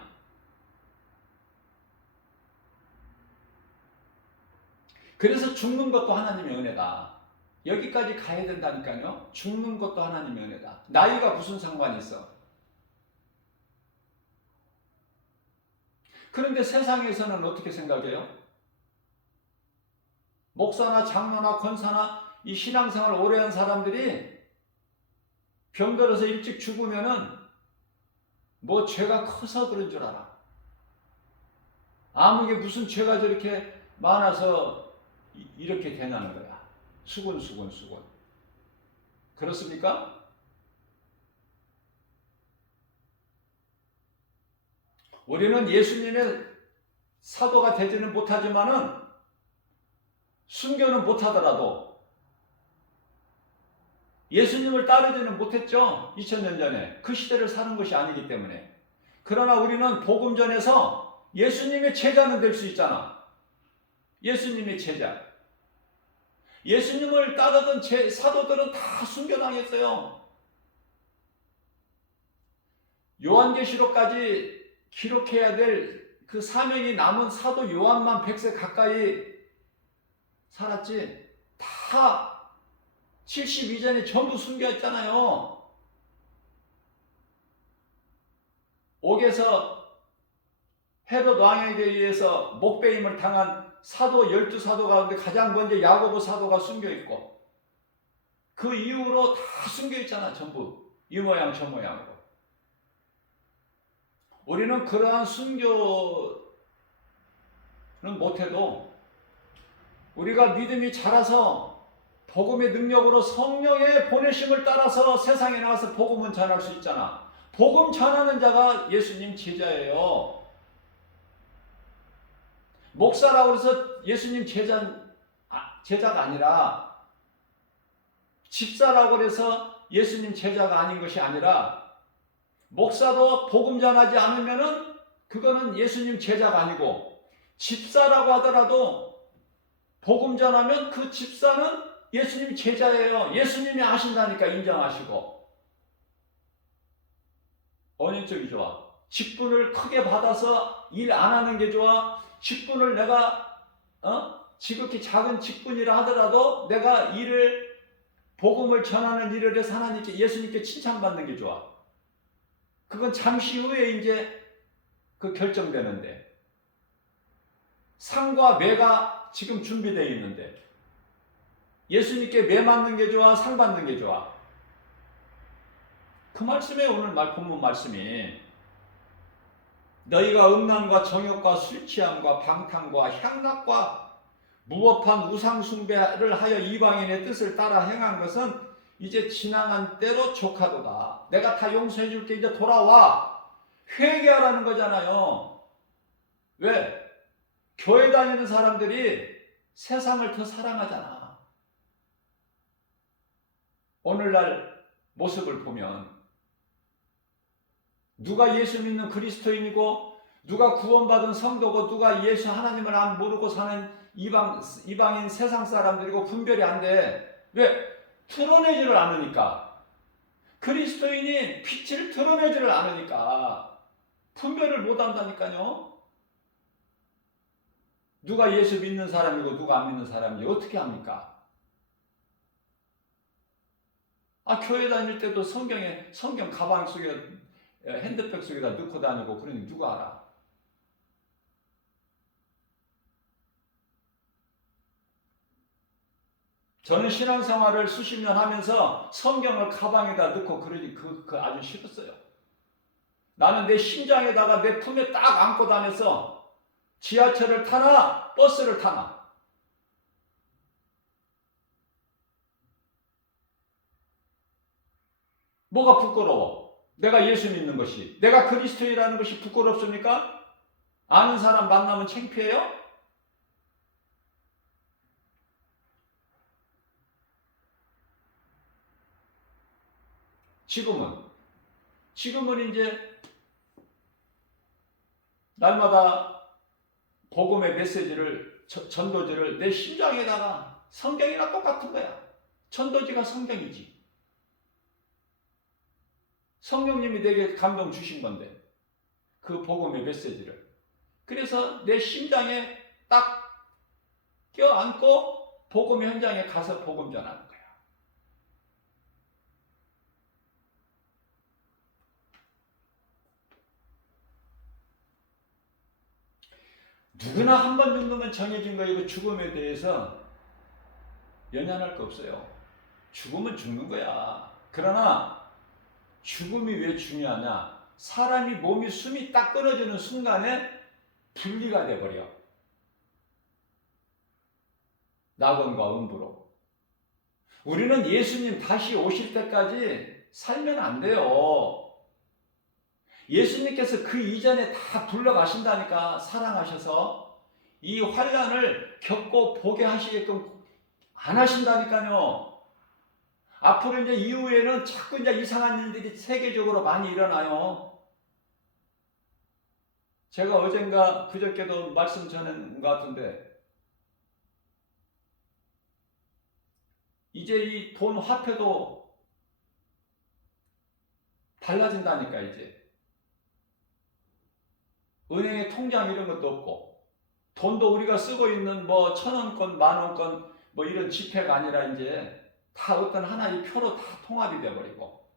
그래서 죽는 것도 하나님의 은혜다. 여기까지 가야 된다니까요. 죽는 것도 하나님의 은혜다. 나이가 무슨 상관이 있어? 그런데 세상에서는 어떻게 생각해요? 목사나 장로나 권사나 이 신앙생활 오래 한 사람들이 병들어서 일찍 죽으면은 뭐 죄가 커서 그런 줄 알아. 아무게 무슨 죄가 저렇게 많아서 이렇게 되냐는 거야. 수군. 그렇습니까? 우리는 예수님의 사도가 되지는 못하지만은 순교는 못하더라도 예수님을 따르지는 못했죠. 2000년 전에. 그 시대를 사는 것이 아니기 때문에. 그러나 우리는 복음전에서 예수님의 제자는 될 수 있잖아. 예수님의 제자. 예수님을 따르던 사도들은 다 순교당했어요. 요한계시록까지 기록해야 될 그 사명이 남은 사도 요한만 100세 가까이 살았지. 다 70 이전에 전부 순교했잖아요. 옥에서 헤롯 왕에게 의해서 목배임을 당한 사도 12사도 가운데 가장 먼저 야고보 사도가 숨겨 있고, 그 이후로 다 숨겨 있잖아. 전부 이 모양 저 모양으로. 우리는 그러한 순교는 못해도 우리가 믿음이 자라서 복음의 능력으로 성령의 보내심을 따라서 세상에 나가서 복음은 전할 수 있잖아. 복음 전하는 자가 예수님 제자예요. 목사라고 해서 예수님 제자가 아니라, 집사라고 해서 예수님 제자가 아닌 것이 아니라, 목사도 복음 전하지 않으면은 그거는 예수님 제자가 아니고, 집사라고 하더라도 복음 전하면 그 집사는 예수님 제자예요. 예수님이 아신다니까 인정하시고. 어느 쪽이 좋아? 직분을 크게 받아서 일 안 하는 게 좋아? 직분을 내가 지극히 작은 직분이라 하더라도 내가 일을, 복음을 전하는 일을 해서 하나님께, 예수님께 칭찬받는 게 좋아? 그건 잠시 후에 이제 그 결정되는데, 상과 매가 지금 준비되어 있는데 예수님께 매 맞는 게 좋아? 상 받는 게 좋아? 그 말씀에 오늘 본문 말씀이, 너희가 음란과 정욕과 술 취함과 방탕과 향락과 무법한 우상 숭배를 하여 이방인의 뜻을 따라 행한 것은 이제 지나간 때로 족하도다. 내가 다 용서해 줄게. 이제 돌아와. 회개하라는 거잖아요. 왜? 교회 다니는 사람들이 세상을 더 사랑하잖아. 오늘날 모습을 보면 누가 예수 믿는 그리스도인이고, 누가 구원받은 성도고, 누가 예수 하나님을 안 모르고 사는 이방인 세상 사람들이고 분별이 안 돼. 왜? 드러내지를 않으니까. 그리스도인이 빛을 드러내지를 않으니까 분별을 못 한다니까요. 누가 예수 믿는 사람이고 누가 안 믿는 사람인지 어떻게 합니까? 교회 다닐 때도 성경 가방 속에, 핸드백 속에다 넣고 다니고 그러니 누가 알아? 저는 신앙생활을 수십 년 하면서 성경을 가방에다 넣고 그러니 그 아주 싫었어요. 나는 내 심장에다가 내 품에 딱 안고 다녀서 지하철을 타나 버스를 타나, 뭐가 부끄러워? 내가 예수 믿는 것이, 내가 그리스도인이라는 것이 부끄럽습니까? 아는 사람 만나면 창피해요? 지금은 이제 날마다 복음의 메시지를, 전도지를 내 심장에다가, 성경이랑 똑같은 거야. 전도지가 성경이지. 성령님이 내게 감동 주신 건데, 그 복음의 메시지를. 그래서 내 심장에 딱 껴안고 복음의 현장에 가서 복음 전하는 거야. 누구나 한 번 정도는 정해진 거이고, 죽음에 대해서 연연할 거 없어요. 죽으면 죽는 거야. 그러나 죽음이 왜 중요하냐? 사람이 몸이 숨이 딱 끊어지는 순간에 분리가 돼버려. 낙원과 음부로. 우리는 예수님 다시 오실 때까지 살면 안 돼요. 예수님께서 그 이전에 다 불러가신다니까. 사랑하셔서 이 환난을 겪고 보게 하시게끔 안 하신다니까요. 앞으로 이제 이후에는 자꾸 이제 이상한 일들이 세계적으로 많이 일어나요. 제가 어젠가 그저께도 말씀 전한 것 같은데, 이제 이 돈 화폐도 달라진다니까. 이제 은행에 통장 이런 것도 없고, 돈도 우리가 쓰고 있는 뭐 1,000원권, 만원권 뭐 이런 지폐가 아니라 이제 다 어떤 하나의 표로 다 통합이 돼버리고,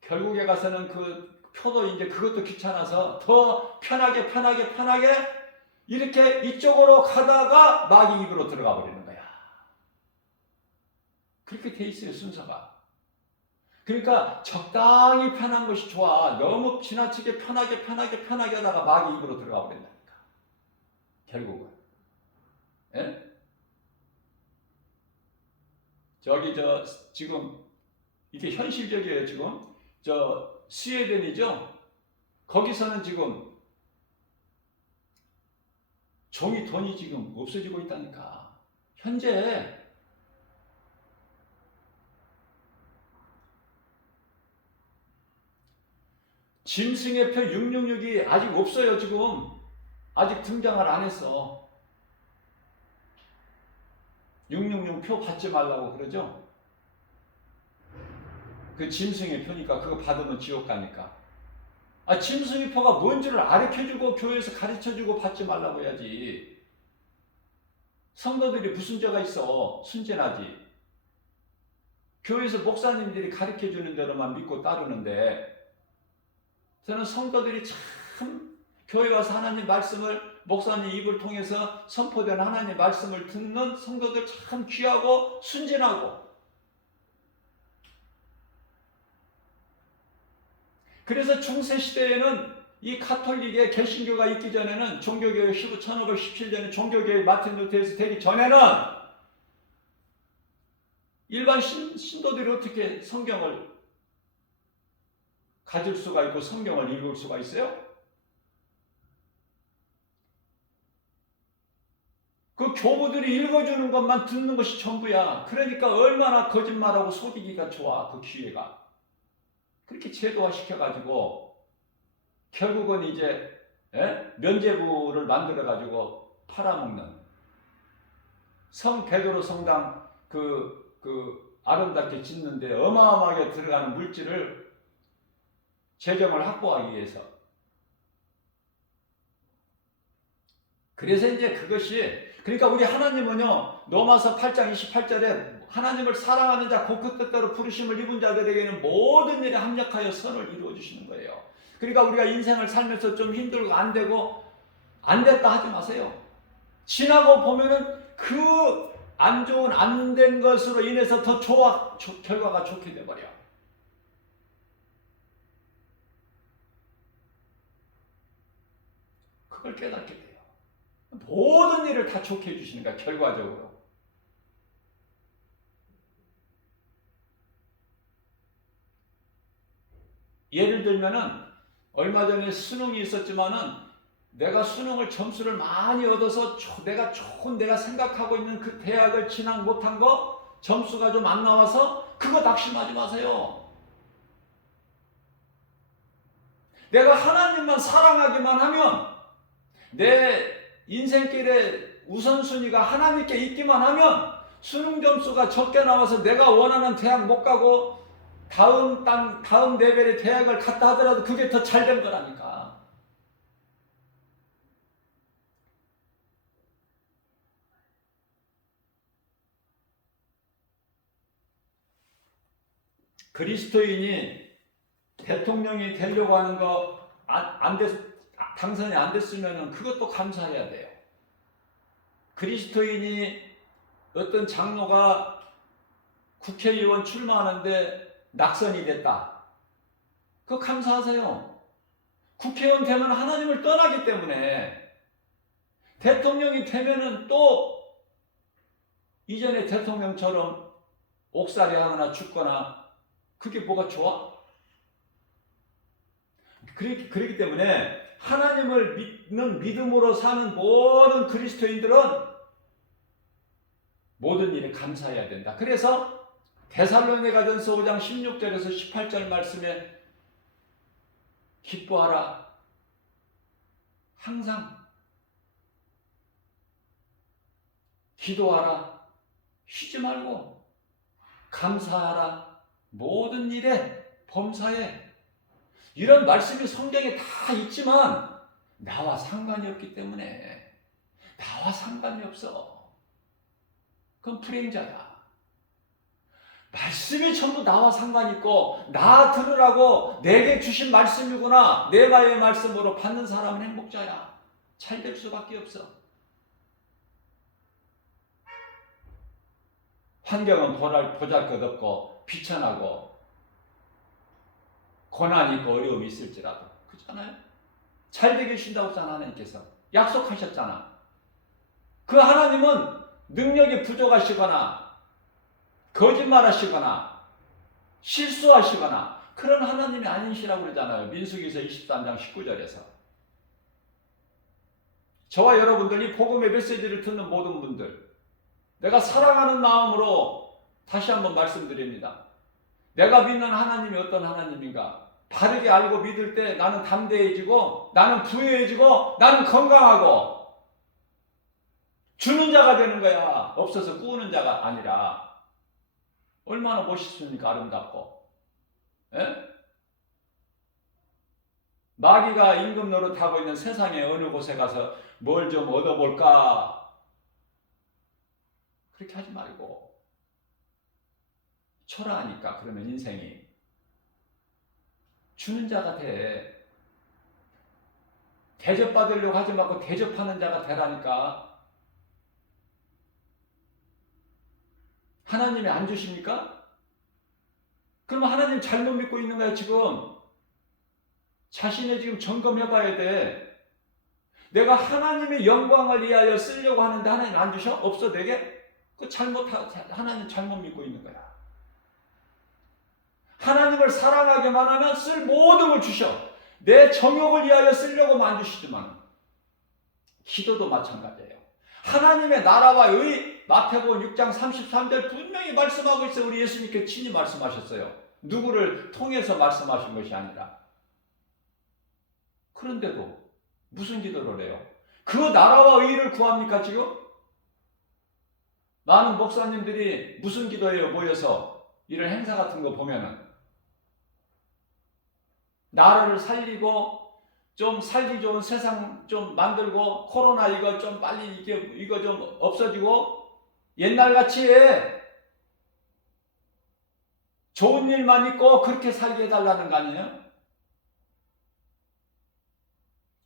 결국에 가서는 그 표도 이제 그것도 귀찮아서 더 편하게 이렇게 이쪽으로 가다가 마귀 입으로 들어가 버리는 거야. 그렇게 돼 있어요, 순서가. 그러니까 적당히 편한 것이 좋아. 너무 지나치게 편하게 하다가 마귀 입으로 들어가 버린다니까. 결국은. 예? 지금 이게 현실적이에요. 지금 스웨덴이죠. 거기서는 지금 종이 돈이 지금 없어지고 있다니까. 현재 짐승의 표 666이 아직 없어요. 지금 아직 등장을 안 했어. 666 표 받지 말라고 그러죠. 그 짐승의 표니까 그거 받으면 지옥 가니까. 짐승의 표가 뭔지를 가르쳐주고 교회에서 가르쳐주고 받지 말라고 해야지. 성도들이 무슨 죄가 있어. 순진하지. 교회에서 목사님들이 가르쳐주는 대로만 믿고 따르는데, 저는 성도들이 참 교회 와서 하나님 말씀을 목사님 입을 통해서 선포된 하나님 말씀을 듣는 성도들 참 귀하고 순진하고, 그래서 중세시대에는 이 가톨릭의 개신교가 있기 전에는, 종교개혁 1517년에 종교개혁 마틴 루터에서 되기 전에는 일반 신도들이 어떻게 성경을 가질 수가 있고 성경을 읽을 수가 있어요? 그 교부들이 읽어주는 것만 듣는 것이 전부야. 그러니까 얼마나 거짓말하고 속이기가 좋아, 그 기회가. 그렇게 제도화 시켜가지고 결국은 이제 면죄부를 만들어가지고 팔아먹는, 성 베드로 성당 아름답게 짓는데 어마어마하게 들어가는 물질을 재정을 확보하기 위해서. 그래서 이제 그것이, 그러니까 우리 하나님은요, 로마서 8장 28절에 하나님을 사랑하는 자 곧 그 뜻대로 부르심을 입은 자들에게는 모든 일에 합력하여 선을 이루어 주시는 거예요. 그러니까 우리가 인생을 살면서 좀 힘들고 안 되고 안 됐다 하지 마세요. 지나고 보면은 그 안 좋은 안 된 것으로 인해서 더 결과가 좋게 돼버려. 그걸 깨닫게 돼요. 모든 일을 다 좋게 해주시는 거야, 결과적으로. 예를 들면은 얼마 전에 수능이 있었지만은 내가 수능을 점수를 많이 얻어서 내가 생각하고 있는 그 대학을 진학 못한 거, 점수가 좀 안 나와서 그거 낙심하지 마세요. 내가 하나님만 사랑하기만 하면, 내 인생길의 우선순위가 하나님께 있기만 하면 수능 점수가 적게 나와서 내가 원하는 대학 못 가고 다음 레벨의 대학을 갔다 하더라도 그게 더 잘 된 거라니까. 그리스도인이 대통령이 되려고 하는 거 당선이 안 됐으면 그것도 감사해야 돼요. 그리스도인이 어떤 장로가 국회의원 출마하는데 낙선이 됐다. 그거 감사하세요. 국회의원 되면 하나님을 떠나기 때문에, 대통령이 되면은 또 이전에 대통령처럼 옥살이 하거나 죽거나, 그게 뭐가 좋아? 그렇기 때문에 하나님을 믿는 믿음으로 사는 모든 그리스도인들은 모든 일에 감사해야 된다. 그래서 데살로니가전서 5장 16절에서 18절 말씀에 기뻐하라, 항상 기도하라, 쉬지 말고 감사하라, 모든 일에 범사에. 이런 말씀이 성경에 다 있지만 나와 상관이 없기 때문에, 나와 상관이 없어. 그건 불행자야. 말씀이 전부 나와 상관 있고 나 들으라고 내게 주신 말씀이구나. 내가의 말씀으로 받는 사람은 행복자야. 잘 될 수밖에 없어. 환경은 보잘것없고 비천하고 고난이 있고 어려움이 있을지라도 그렇잖아요. 잘 되게 해주신다고 했잖아. 하나님께서 약속하셨잖아. 그 하나님은 능력이 부족하시거나 거짓말하시거나 실수하시거나 그런 하나님이 아니시라고 그러잖아요. 민수기서 23장 19절에서. 저와 여러분들이 복음의 메시지를 듣는 모든 분들, 내가 사랑하는 마음으로 다시 한번 말씀드립니다. 내가 믿는 하나님이 어떤 하나님인가 바르게 알고 믿을 때 나는 담대해지고 나는 부유해지고 나는 건강하고 주는 자가 되는 거야. 없어서 꾸는 자가 아니라. 얼마나 멋있습니까? 아름답고. 에? 마귀가 임금 노릇하고 있는 세상의 어느 곳에 가서 뭘 좀 얻어볼까? 그렇게 하지 말고 초라하니까. 그러면 인생이 주는 자가 돼. 대접받으려고 하지 말고 대접하는 자가 되라니까. 하나님이 안 주십니까? 그러면 하나님 잘못 믿고 있는 거야 지금. 자신의 지금 점검해 봐야 돼. 내가 하나님의 영광을 위하여 쓰려고 하는데 하나님 안 주셔? 없어 내게? 하나님 잘못 믿고 있는 거야. 하나님을 사랑하게만 하면 쓸 모든 걸 주셔. 내 정욕을 위하여 쓰려고만 안 주시지만 기도도 마찬가지예요. 하나님의 나라와 의, 마태복음 6장 33절 분명히 말씀하고 있어요. 우리 예수님께 친히 말씀하셨어요. 누구를 통해서 말씀하신 것이 아니라. 그런데도 무슨 기도를 해요? 그 나라와 의를 구합니까 지금? 많은 목사님들이 무슨 기도해요? 모여서 이런 행사 같은 거 보면은 나라를 살리고 좀 살기 좋은 세상 좀 만들고 코로나 이거 좀 빨리 이거 좀 없어지고 옛날같이 좋은 일만 있고 그렇게 살게 해달라는 거 아니에요?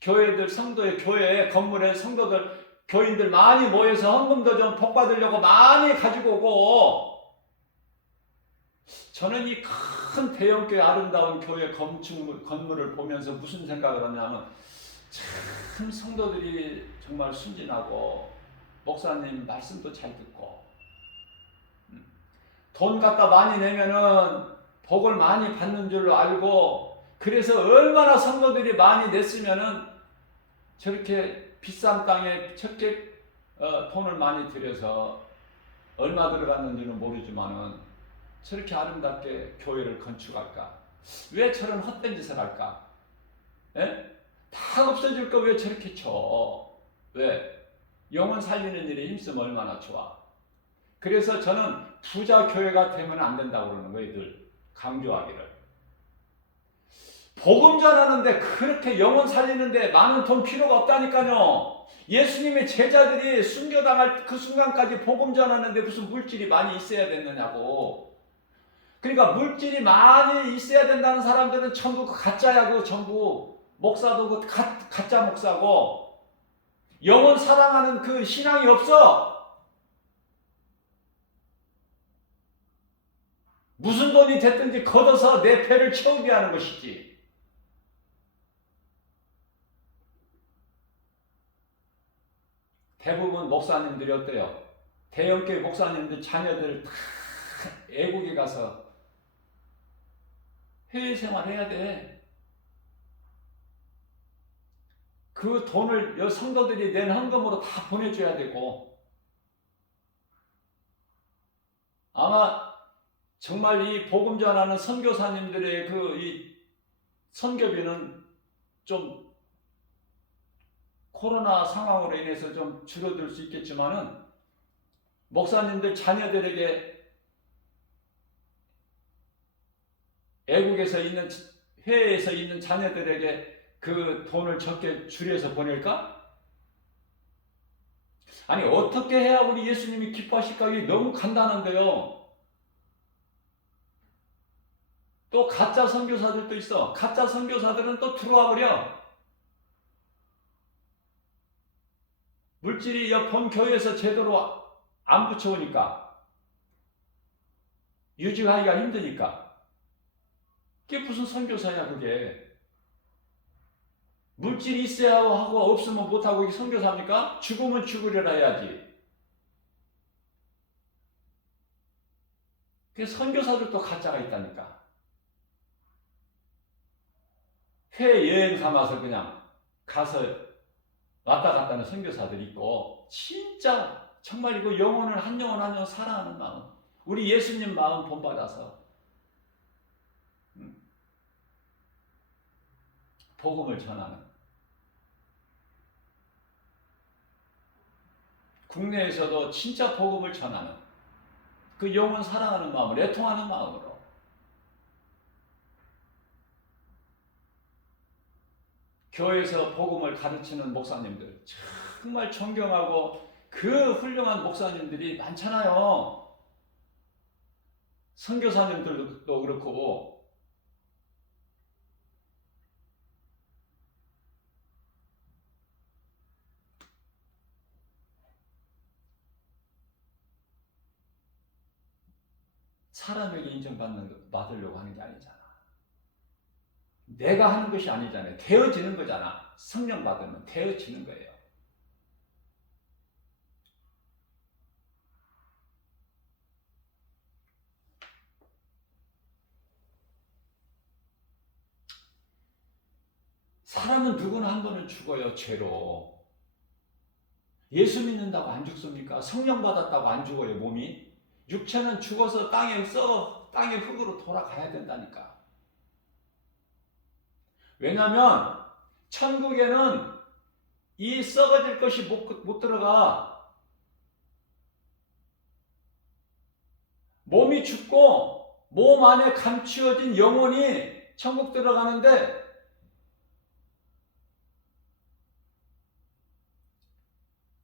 교회들 성도의 교회 건물에 성도들 교인들 많이 모여서 헌금도 좀 복받으려고 많이 가지고 오고 저는 이 큰 대형교회 아름다운 교회 건물을 보면서 무슨 생각을 하냐면 참 성도들이 정말 순진하고 목사님 말씀도 잘 듣고 돈 갖다 많이 내면은 복을 많이 받는 줄로 알고 그래서 얼마나 성도들이 많이 냈으면은 저렇게 비싼 땅에 저렇게 돈을 많이 들여서 얼마 들어갔는지는 모르지만은 저렇게 아름답게 교회를 건축할까? 왜 저런 헛된 짓을 할까? 에? 다 없어질 거 왜 저렇게 쳐? 왜? 영혼 살리는 일에 힘쓰면 얼마나 좋아. 그래서 저는 부자 교회가 되면 안 된다고 그러는 거예요. 늘 강조하기를. 복음 전하는데 그렇게 영혼 살리는데 많은 돈 필요가 없다니까요. 예수님의 제자들이 순교당할 그 순간까지 복음 전하는데 무슨 물질이 많이 있어야 됐느냐고. 그러니까 물질이 많이 있어야 된다는 사람들은 전부 그 가짜야. 그 전부 목사도 그 가짜 목사고 영혼 사랑하는 그 신앙이 없어. 무슨 돈이 됐든지 걷어서 내 배를 채우게 하는 것이지. 대부분 목사님들이 어때요? 대형교회 목사님들 자녀들 다 애국에 가서 해외 생활해야 돼. 그 돈을 성도들이 낸 헌금으로 다 보내줘야 되고 아마 정말 이 복음 전하는 선교사님들의 이 선교비는 좀 코로나 상황으로 인해서 좀 줄어들 수 있겠지만은 목사님들 자녀들에게 외국에서 있는 해외에서 있는 자녀들에게 그 돈을 적게 줄여서 보낼까? 아니 어떻게 해야 우리 예수님이 기뻐하실까? 이게 너무 간단한데요. 또 가짜 선교사들도 있어. 가짜 선교사들은 또 들어와 버려. 물질이 본 교회에서 제대로 안 붙여오니까, 유지하기가 힘드니까. 그게 무슨 선교사야 그게. 물질이 있어야 하고 없으면 못하고 이게 선교사입니까? 죽으면 죽으려라 해야지. 그 선교사들도 가짜가 있다니까. 해외여행 삼아서 그냥 가서 왔다 갔다 하는 선교사들이 있고, 진짜 정말 이거 영혼을 한 영혼 한 영혼 사랑하는 마음, 우리 예수님 마음 본받아서 복음을 전하는, 국내에서도 진짜 복음을 전하는, 그 영혼 사랑하는 마음으로, 애통하는 마음으로 교회에서 복음을 가르치는 목사님들, 정말 존경하고 그 훌륭한 목사님들이 많잖아요. 선교사님들도 그렇고. 사람에게 받으려고 하는 게 아니잖아. 내가 하는 것이 아니잖아요. 되어지는 거잖아. 성령 받으면 되어지는 거예요. 사람은 누구나 한 번은 죽어요. 죄로. 예수 믿는다고 안 죽습니까? 성령 받았다고 안 죽어요. 몸이. 육체는 죽어서 땅의 흙으로 돌아가야 된다니까. 왜냐하면 천국에는 이 썩어질 것이 못 들어가. 몸이 죽고 몸 안에 감추어진 영혼이 천국 들어가는데,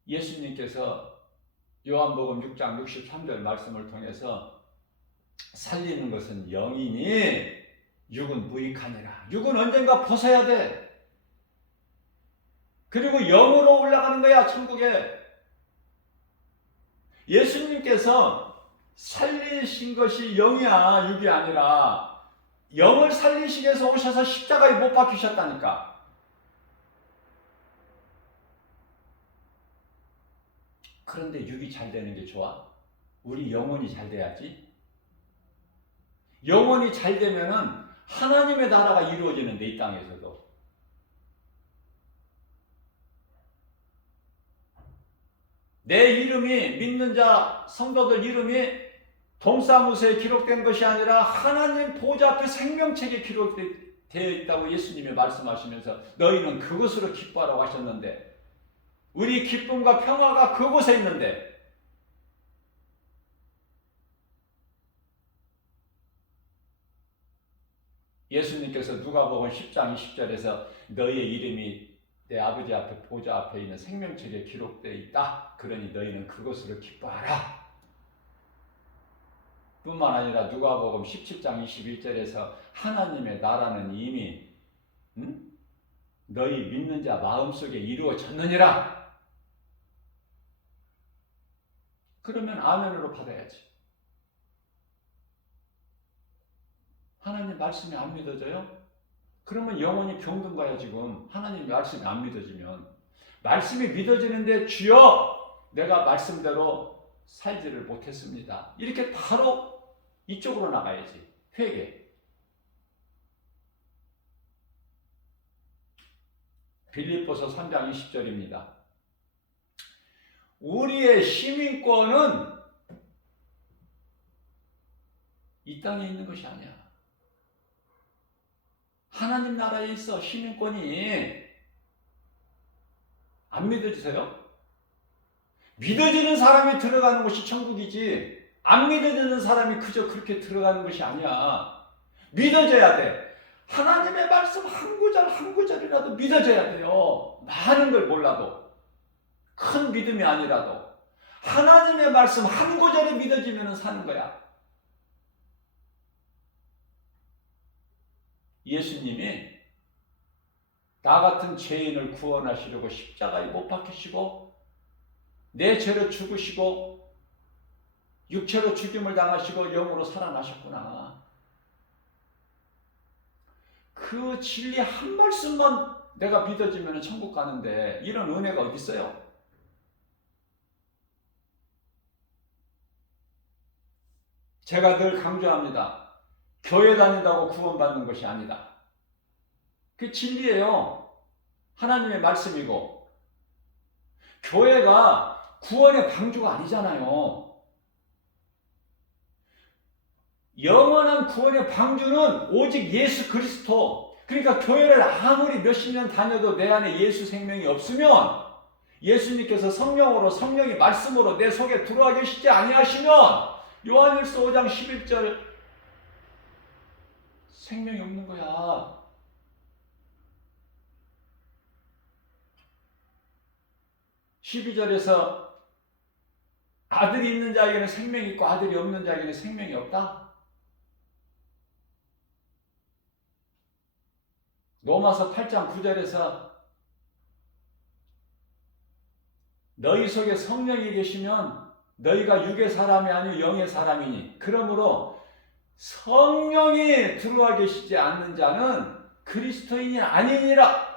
예수님께서 요한복음 6장 63절 말씀을 통해서 살리는 것은 영이니 육은 무익하니라. 육은 언젠가 벗어야 돼. 그리고 영으로 올라가는 거야, 천국에. 예수님께서 살리신 것이 영이야, 육이 아니라. 영을 살리시기 위해서 오셔서 십자가에 못 박히셨다니까. 그런데 육이 잘 되는 게 좋아? 우리 영혼이 잘 돼야지. 영혼이 잘 되면은 하나님의 나라가 이루어지는데, 이 땅에서도. 내 이름이, 믿는 자 성도들 이름이 동사무소에 기록된 것이 아니라 하나님 보좌 앞에 생명책에 기록되어 있다고 예수님이 말씀하시면서 너희는 그것으로 기뻐하라고 하셨는데, 우리 기쁨과 평화가 그곳에 있는데, 예수님께서 누가복음 10장 20절에서 너희의 이름이 내 아버지 앞에 보좌 앞에 있는 생명책에 기록되어 있다. 그러니 너희는 그것으로 기뻐하라. 뿐만 아니라 누가복음 17장 21절에서 하나님의 나라는 이미 너희 믿는 자 마음속에 이루어졌느니라. 그러면 아멘으로 받아야지. 하나님 말씀이 안 믿어져요? 그러면 영혼이 병든 거야 지금. 하나님 말씀이 안 믿어지면. 말씀이 믿어지는데 주여 내가 말씀대로 살지를 못했습니다. 이렇게 바로 이쪽으로 나가야지. 회개. 빌립보서 3장 20절입니다. 우리의 시민권은 이 땅에 있는 것이 아니야. 하나님 나라에 있어. 시민권이. 안 믿어지세요? 믿어지는 사람이 들어가는 곳이 천국이지, 안 믿어지는 사람이 그저 그렇게 들어가는 것이 아니야. 믿어져야 돼. 하나님의 말씀 한 구절 한 구절이라도 믿어져야 돼요. 많은 걸 몰라도, 큰 믿음이 아니라도 하나님의 말씀 한 구절이 믿어지면 사는 거야. 예수님이 나 같은 죄인을 구원하시려고 십자가에 못 박히시고 내 죄로 죽으시고 육체로 죽임을 당하시고 영으로 살아나셨구나. 그 진리 한 말씀만 내가 믿어지면 천국 가는데 이런 은혜가 어디 있어요? 제가 늘 강조합니다. 교회 다닌다고 구원받는 것이 아니다. 그 진리예요. 하나님의 말씀이고 교회가 구원의 방주가 아니잖아요. 영원한 구원의 방주는 오직 예수 그리스도. 그러니까 교회를 아무리 몇십 년 다녀도 내 안에 예수 생명이 없으면 예수님께서 성령으로 성령이 말씀으로 내 속에 들어와 계시지 아니하시면 요한일서 5장 11절 생명이 없는 거야. (12절에서) 아들이 있는 자에게는 생명이 있고 아들이 없는 자에게는 생명이 없다. 로마서 8장 9절에서 너희 속에 성령이 계시면 너희가 육의 사람이 아니요 영의 사람이니 그러므로 성령이 들어와 계시지 않는 자는 그리스도인이 아니니라.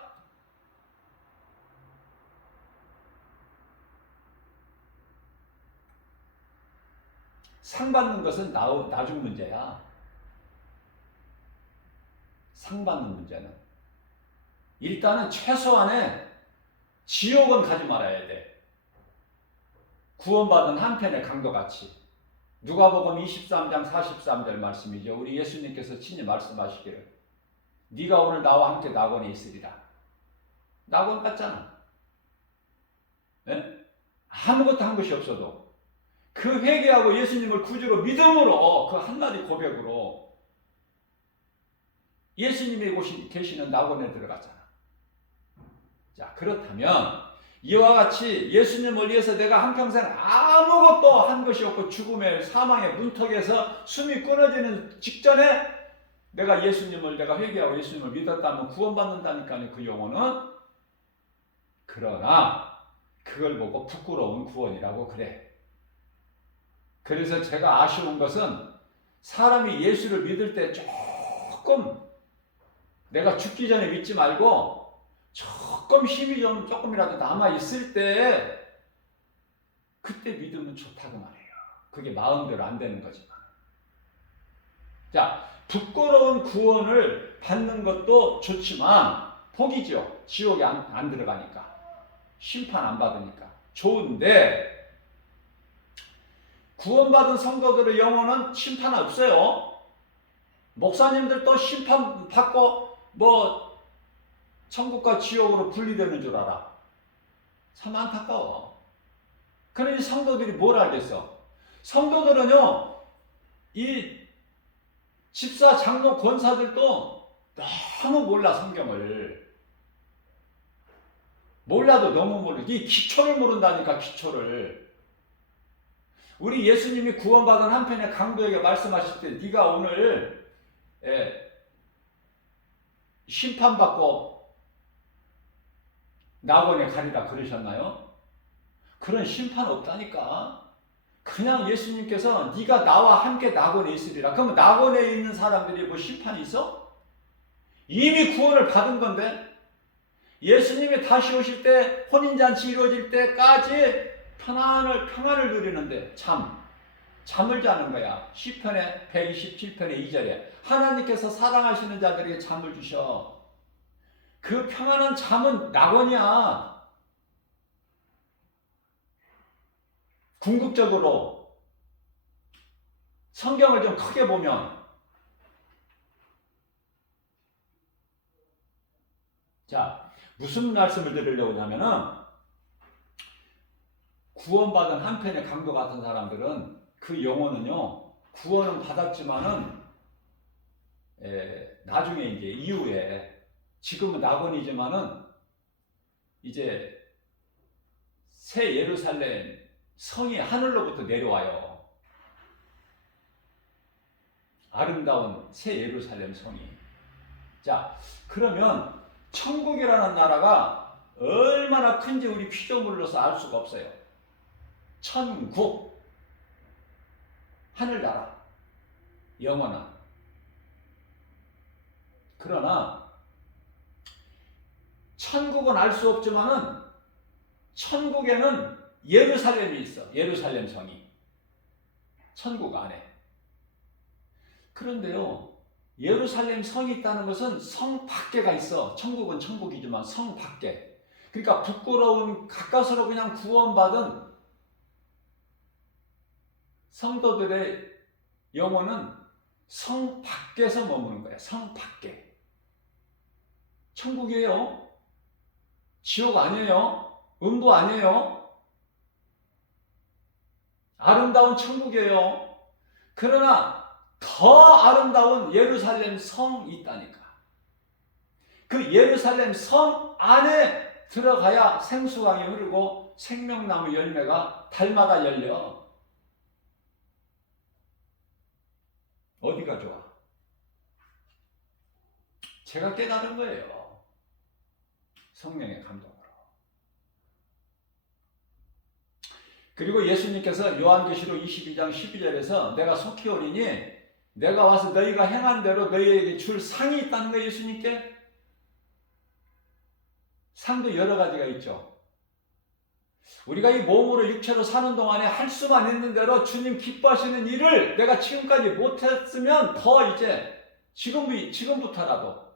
상 받는 것은 나중 문제야. 상 받는 문제는 일단은 최소한의 지옥은 가지 말아야 돼. 구원받은 한편의 강도같이. 누가복음 23장 43절 말씀이죠. 우리 예수님께서 친히 말씀하시기를 네가 오늘 나와 함께 낙원에 있으리라. 낙원 같잖아. 네? 아무것도 한 것이 없어도 그 회개하고 예수님을 구주로 믿음으로 그 한마디 고백으로 예수님이 계시는 낙원에 들어갔잖아. 자, 그렇다면 이와 같이 예수님을 위해서 내가 한평생 아무것도 한 것이 없고 죽음의 사망의 문턱에서 숨이 끊어지는 직전에 내가 회개하고 예수님을 믿었다면 구원받는다니까요. 그 영혼은. 그러나 그걸 보고 부끄러운 구원이라고 그래. 그래서 제가 아쉬운 것은 사람이 예수를 믿을 때 조금 내가 죽기 전에 믿지 말고 조금 힘이 조금이라도 남아있을 때 그때 믿으면 좋다고 말해요. 그게 마음대로 안 되는 거지만. 자, 부끄러운 구원을 받는 것도 좋지만 복이죠. 지옥에 안 들어가니까. 심판 안 받으니까. 좋은데 구원받은 성도들의 영혼은 심판 없어요. 목사님들도 심판 받고 천국과 지옥으로 분리되는 줄 알아. 참 안타까워. 그러니 성도들이 뭘 알겠어? 성도들은요, 이 집사, 장로, 권사들도 너무 몰라, 성경을. 몰라도 너무 모르. 이 기초를 모른다니까, 기초를. 우리 예수님이 구원받은 한편의 강도에게 말씀하실 때 네가 오늘 심판받고 낙원에 가리라 그러셨나요? 그런 심판 없다니까. 그냥 예수님께서 네가 나와 함께 낙원에 있으리라. 그러면 낙원에 있는 사람들이 뭐 심판이 있어? 이미 구원을 받은 건데 예수님이 다시 오실 때 혼인잔치 이루어질 때까지 평안을 누리는데 잠을 자는 거야. 시편의 127편의 2절에 하나님께서 사랑하시는 자들에게 잠을 주셔. 그 평안한 잠은 낙원이야. 궁극적으로 성경을 좀 크게 보면, 자, 무슨 말씀을 드리려고 하냐면은 구원받은 한편의 강도 같은 사람들은 그 영혼은요, 구원은 받았지만은 나중에 이제 이후에 지금은 낙원이지만은 이제 새 예루살렘 성이 하늘로부터 내려와요. 아름다운 새 예루살렘 성이. 자, 그러면 천국이라는 나라가 얼마나 큰지 우리 피조물로서 알 수가 없어요. 천국, 하늘나라, 영원한. 그러나 천국은 알 수 없지만은 천국에는 예루살렘이 있어. 예루살렘 성이. 천국 안에. 그런데요, 예루살렘 성이 있다는 것은 성 밖에가 있어. 천국은 천국이지만 성 밖에. 그러니까 부끄러운 가까스로 그냥 구원받은 성도들의 영혼은 성 밖에서 머무는 거야. 성 밖에. 천국이에요. 지옥 아니에요. 음부 아니에요. 아름다운 천국이에요. 그러나 더 아름다운 예루살렘 성이 있다니까. 그 예루살렘 성 안에 들어가야 생수강이 흐르고 생명나무 열매가 달마다 열려. 어디가 좋아? 제가 깨달은 거예요. 성령의 감동으로. 그리고 예수님께서 요한계시록 22장 12절에서 내가 속히 오리니 내가 와서 너희가 행한 대로 너희에게 줄 상이 있다는 거예요. 예수님께. 상도 여러 가지가 있죠. 우리가 이 몸으로 육체로 사는 동안에 할 수만 있는 대로 주님 기뻐하시는 일을 내가 지금까지 못했으면 더 이제 지금부터라도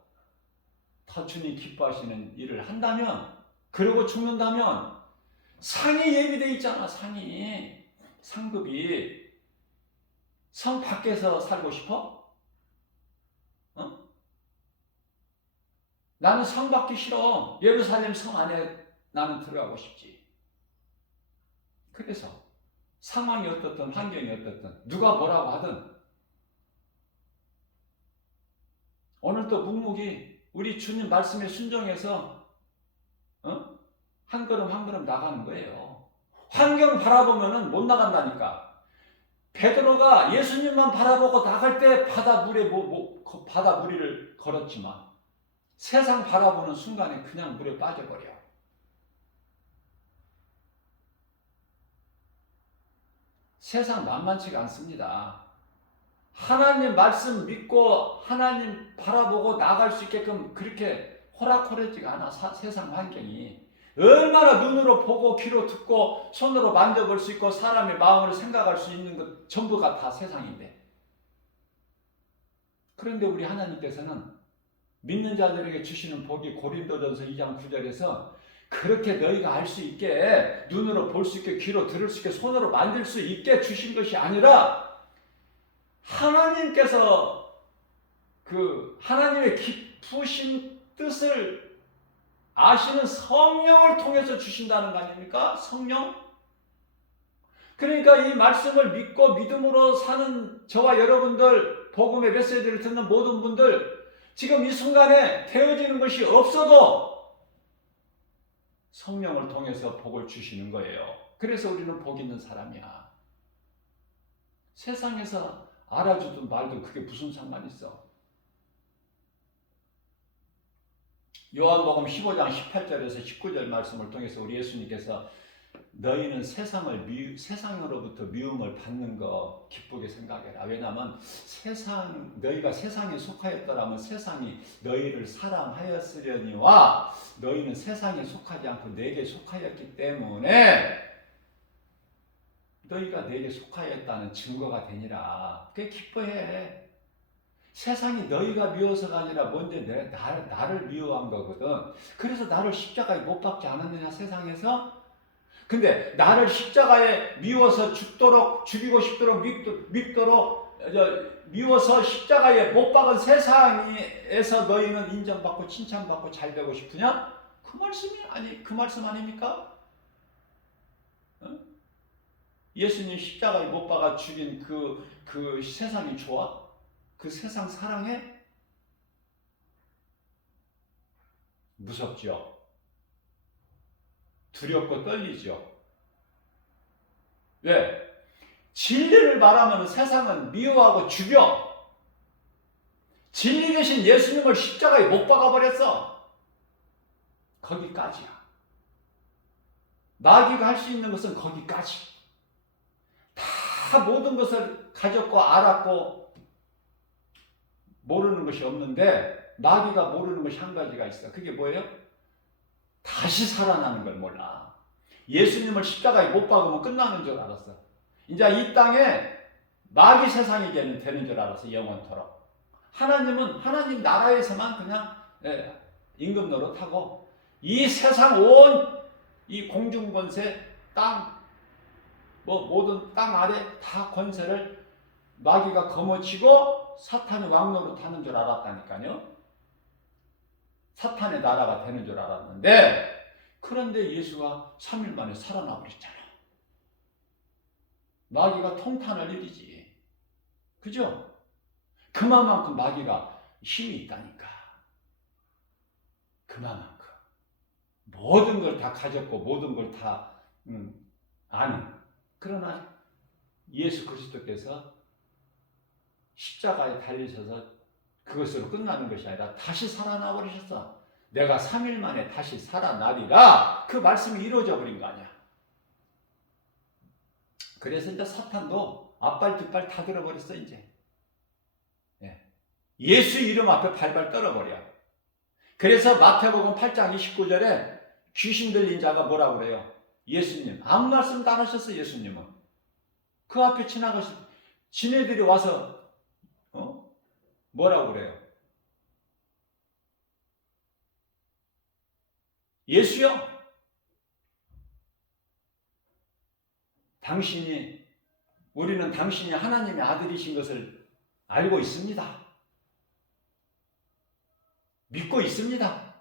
더 주님 기뻐하시는 일을 한다면, 그러고 죽는다면 상이 예비되어 있잖아. 상급이. 성 밖에서 살고 싶어? 나는 성 받기 싫어. 예루살렘 성 안에 나는 들어가고 싶지. 그래서 상황이 어떻든 환경이 어떻든 누가 뭐라고 하든 오늘도 묵묵히 우리 주님 말씀에 순종해서 한 걸음 한 걸음 나가는 거예요. 환경 바라보면은 못 나간다니까. 베드로가 예수님만 바라보고 나갈 때 바다 무리를 걸었지만 세상 바라보는 순간에 그냥 물에 빠져버려. 세상 만만치가 않습니다. 하나님 말씀 믿고 하나님 바라보고 나갈 수 있게끔 그렇게 호락호락지가 않아. 세상 환경이. 얼마나 눈으로 보고 귀로 듣고 손으로 만져볼 수 있고 사람의 마음으로 생각할 수 있는 것 전부가 다 세상인데. 그런데 우리 하나님께서는 믿는 자들에게 주시는 복이 고린도전서 2장 9절에서 그렇게 너희가 알 수 있게 눈으로 볼 수 있게 귀로 들을 수 있게 손으로 만질 수 있게 주신 것이 아니라 하나님께서 그 하나님의 깊으신 뜻을 아시는 성령을 통해서 주신다는 거 아닙니까? 성령? 그러니까 이 말씀을 믿고 믿음으로 사는 저와 여러분들, 복음의 메시지를 듣는 모든 분들, 지금 이 순간에 되어지는 것이 없어도 성령을 통해서 복을 주시는 거예요. 그래서 우리는 복 있는 사람이야. 세상에서 알아주든 말든 그게 무슨 상관이 있어. 요한복음 15장 18절에서 19절 말씀을 통해서 우리 예수님께서 너희는 세상으로부터 미움을 받는 거 기쁘게 생각해라. 왜냐하면 너희가 세상에 속하였더라면 세상이 너희를 사랑하였으려니와 너희는 세상에 속하지 않고 내게 속하였기 때문에 너희가 내게 속하였다는 증거가 되니라. 그게 기뻐해. 세상이 너희가 미워서가 아니라 먼저 나를 미워한 거거든. 그래서 나를 십자가에 못 박지 않았느냐 세상에서? 근데 나를 십자가에 미워서 죽이고 싶도록 미워서 십자가에 못 박은 세상에서 너희는 인정받고 칭찬받고 잘 되고 싶으냐? 그 말씀 아닙니까? 예수님 십자가에 못 박아 죽인 그 세상이 좋아? 그 세상 사랑해? 무섭죠? 두렵고 떨리죠? 왜? 진리를 말하면 세상은 미워하고 죽여. 진리 되신 예수님을 십자가에 못 박아버렸어. 거기까지야. 마귀가 할 수 있는 것은 거기까지. 다 모든 것을 가졌고 알았고 모르는 것이 없는데 마귀가 모르는 것이 한 가지가 있어. 그게 뭐예요? 다시 살아나는 걸 몰라. 예수님을 십자가에 못 박으면 끝나는 줄 알았어. 이제 이 땅에 마귀 세상이 되는 줄 알았어. 영원토록. 하나님은 하나님 나라에서만 그냥 임금 노릇하고 이 세상 온 이 공중 권세 땅 모든 땅 아래 다 권세를 마귀가 거머쥐고 사탄이 왕노릇하는 줄 알았다니까요. 사탄의 나라가 되는 줄 알았는데 그런데 예수가 3일 만에 살아나 버렸잖아. 마귀가 통탄할 일이지. 그죠? 그만큼 마귀가 힘이 있다니까. 그만큼. 모든 걸 다 가졌고 모든 걸 다 아는. 그러나 예수 그리스도께서 십자가에 달리셔서 그것으로 끝나는 것이 아니라 다시 살아나 버리셨어. 내가 3일 만에 다시 살아나리라. 그 말씀이 이루어져 버린 거 아니야. 그래서 이제 사탄도 앞발 뒷발 다 들어버렸어 이제. 예수 이름 앞에 발발 떨어버려. 그래서 마태복음 8장 29절에 귀신 들린 자가 뭐라고 그래요? 예수님 아무 말씀도 안 하셨어. 예수님은 그 앞에 지나가시 지네들이 와서 뭐라고 그래요? 예수요, 우리는 당신이 하나님의 아들이신 것을 알고 있습니다. 믿고 있습니다.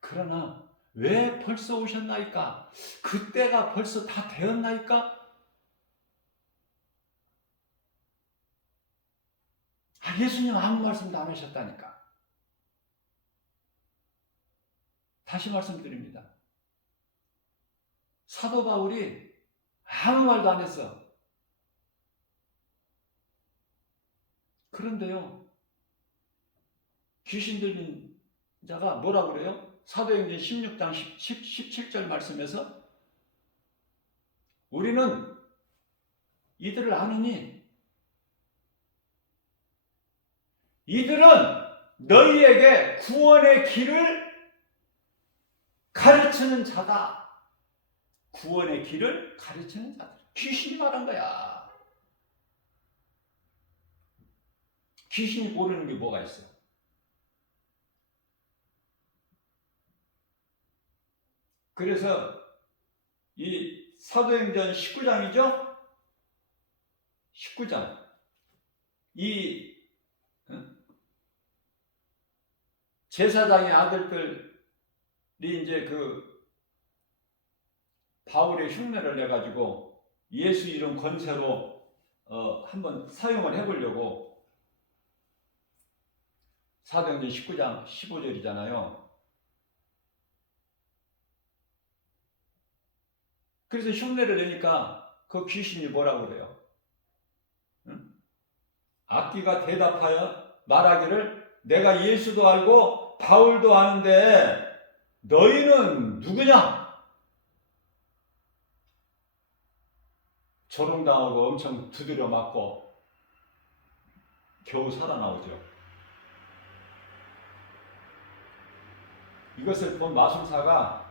그러나 왜 벌써 오셨나이까? 그때가 벌써 다 되었나이까? 예수님 아무 말씀도 안 하셨다니까. 다시 말씀드립니다. 사도 바울이 아무 말도 안 했어. 그런데요, 귀신 들린 자가 뭐라고 그래요? 사도행전 16장 17절 말씀에서 우리는 이들을 아느니 이들은 너희에게 구원의 길을 가르치는 자다. 구원의 길을 가르치는 자다. 귀신이 말한 거야. 귀신이 모르는 게 뭐가 있어? 그래서 이 사도행전 19장이죠? 19장. 이 제사장의 아들들이 이제 그 바울의 흉내를 내가지고 예수 이름 권세로 한번 사용을 해보려고 사도행전 19장 15절이잖아요. 그래서 흉내를 내니까 그 귀신이 뭐라고 그래요? 악귀가 대답하여 말하기를 내가 예수도 알고 바울도 아는데 너희는 누구냐? 조롱당하고 엄청 두드려 맞고 겨우 살아나오죠. 이것을 본 마술사가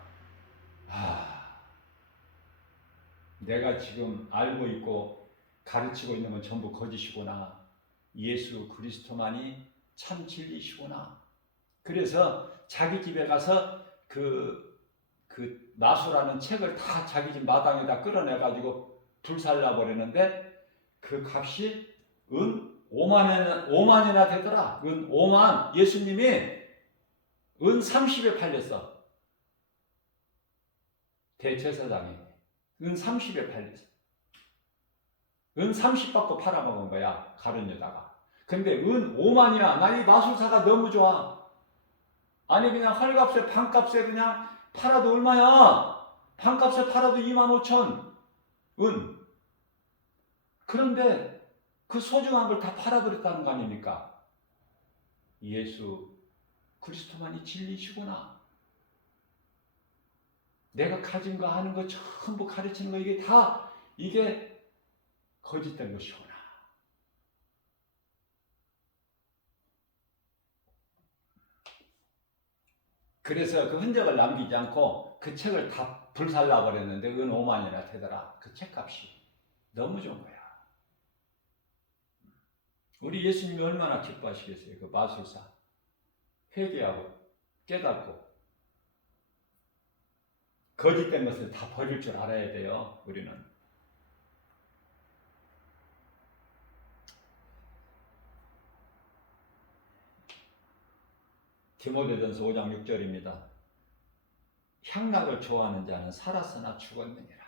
내가 지금 알고 있고 가르치고 있는 건 전부 거짓이구나. 예수 그리스도만이 참 진리시구나. 그래서 자기 집에 가서 그 나수라는 책을 다 자기 집 마당에다 끌어내가지고 불살라 버리는데 그 값이 은 5만이나 되더라. 은 5만. 예수님이 은 30에 팔렸어. 대제사장이. 은 30에 팔렸어. 은 30 받고 팔아먹은 거야. 가룟유다가. 근데 은 5만이야. 나 이 마술사가 너무 좋아. 아니 그냥 헐값에 반값에 그냥 팔아도 얼마야? 반값에 팔아도 25,000 은. 그런데 그 소중한 걸 다 팔아버렸다는 거 아닙니까? 예수 그리스도만이 진리시구나. 내가 가진 거 하는 거 전부 가르치는 거 이게 거짓된 것이구나. 그래서 그 흔적을 남기지 않고 그 책을 다 불살라 버렸는데 은 5만이나 되더라. 그 책값이 너무 좋은 거야. 우리 예수님이 얼마나 기뻐하시겠어요. 그 마술사 회개하고 깨닫고 거짓된 것을 다 버릴 줄 알아야 돼요. 우리는. 디모데전서 5장 6절입니다. 향락을 좋아하는 자는 살았으나 죽었느니라.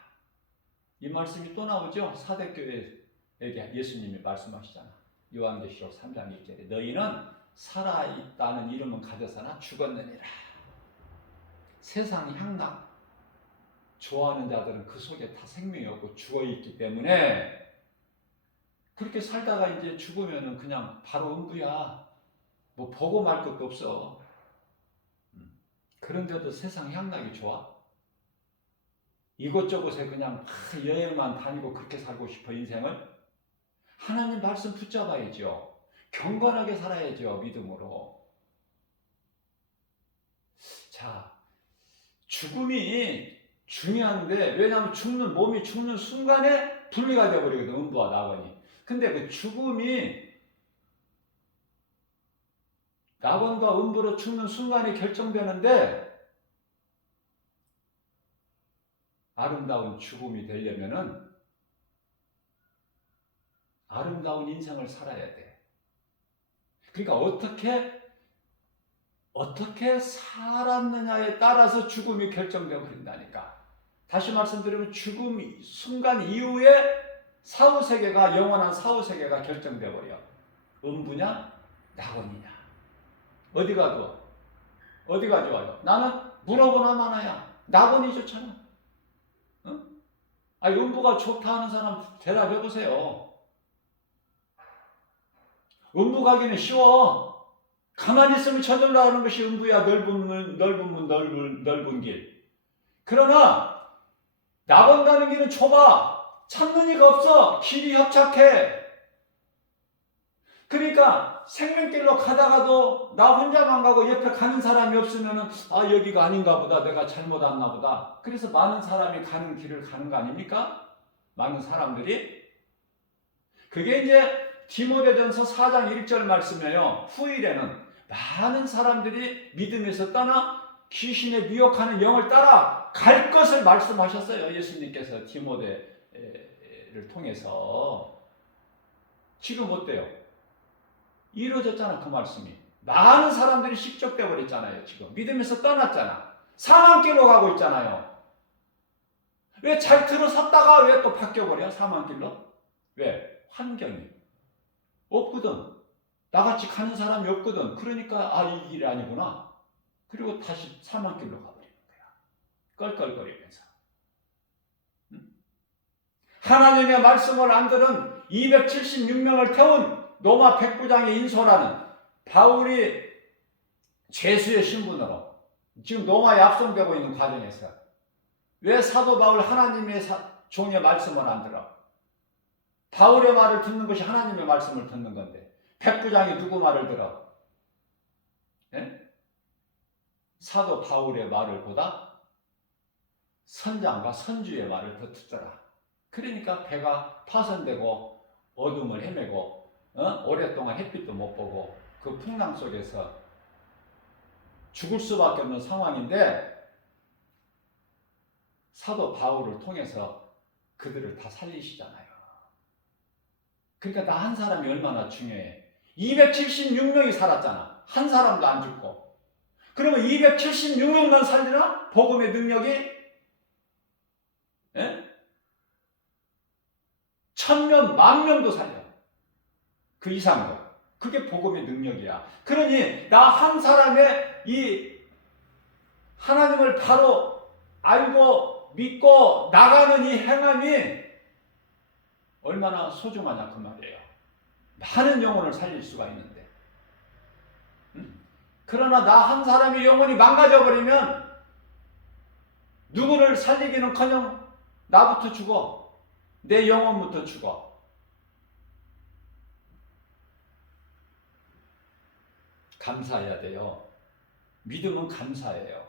이 말씀이 또 나오죠. 사대교회에게 예수님이 말씀하시잖아. 요한계시록 3장 1절에 너희는 살아있다는 이름은 가졌으나 죽었느니라. 세상 향락 좋아하는 자들은 그 속에 다 생명이 없고 죽어있기 때문에 그렇게 살다가 이제 죽으면은 그냥 바로 음부야. 뭐 보고 말 것도 없어. 그런데도 세상 향락이 좋아? 이곳저곳에 그냥 여행만 다니고 그렇게 살고 싶어 인생을? 하나님 말씀 붙잡아야죠. 경건하게 살아야죠. 믿음으로. 자, 죽음이 중요한데 왜냐하면 몸이 죽는 순간에 분리가 되어버리거든. 음부와 낙원이. 근데 그 죽음이 낙원과 음부로 죽는 순간에 결정되는데 아름다운 죽음이 되려면은 아름다운 인생을 살아야 돼. 그러니까 어떻게 살았느냐에 따라서 죽음이 결정되어 버린다니까. 다시 말씀드리면 죽음 순간 이후에 사후세계가 영원한 사후세계가 결정되어 버려. 음부냐 낙원이냐. 어디가 좋아? 어디가 좋아요? 나는 물어보나 마나야. 낙원이 좋잖아. 응? 아니 음부가 좋다 하는 사람 대답해 보세요. 음부 가기는 쉬워. 가만히 있으면 저절로 하는 것이 음부야. 넓은 길. 그러나 낙원 가는 길은 좁아. 찾는 이가 없어. 길이 협착해. 그러니까 생명길로 가다가도 나 혼자만 가고 옆에 가는 사람이 없으면 여기가 아닌가 보다. 내가 잘못 왔나 보다. 그래서 많은 사람이 가는 길을 가는 거 아닙니까? 많은 사람들이. 그게 이제 디모데전서 4장 1절 말씀이에요. 후일에는 많은 사람들이 믿음에서 떠나 귀신에 미혹하는 영을 따라 갈 것을 말씀하셨어요. 예수님께서 디모데를 통해서. 지금 어때요? 이루어졌잖아. 그 말씀이. 많은 사람들이 십적되어 버렸잖아요. 지금 믿음에서 떠났잖아. 사망길로 가고 있잖아요. 왜 잘 들어섰다가 왜 또 바뀌어버려? 사망길로? 왜? 환경이 없거든. 나같이 가는 사람이 없거든. 그러니까 이 길이 아니구나. 그리고 다시 사망길로 가버리는 거야. 껄껄거리면서. 하나님의 말씀을 안 들은 276명을 태운 로마 백부장의 인소라는 바울이 죄수의 신분으로 지금 로마에 압송되고 있는 과정에서 왜 사도 바울 하나님의 종의 말씀을 안 들어? 바울의 말을 듣는 것이 하나님의 말씀을 듣는 건데 백부장이 누구 말을 들어? 예? 사도 바울의 말을 보다 선장과 선주의 말을 더 듣더라. 그러니까 배가 파손되고 어둠을 헤매고 오랫동안 햇빛도 못 보고 그 풍랑 속에서 죽을 수밖에 없는 상황인데 사도 바울을 통해서 그들을 다 살리시잖아요. 그러니까 나 한 사람이 얼마나 중요해. 276명이 살았잖아. 한 사람도 안 죽고. 그러면 276명만 살리나? 복음의 능력이? 예? 1000명, 10,000명도 살려. 그 이상으로. 그게 복음의 능력이야. 그러니 나 한 사람의 이 하나님을 바로 알고 믿고 나가는 이 행함이 얼마나 소중하냐 그 말이에요. 많은 영혼을 살릴 수가 있는데. 그러나 나 한 사람이 영혼이 망가져버리면 누구를 살리기는커녕 나부터 죽어. 내 영혼부터 죽어. 감사해야 돼요. 믿음은 감사해요.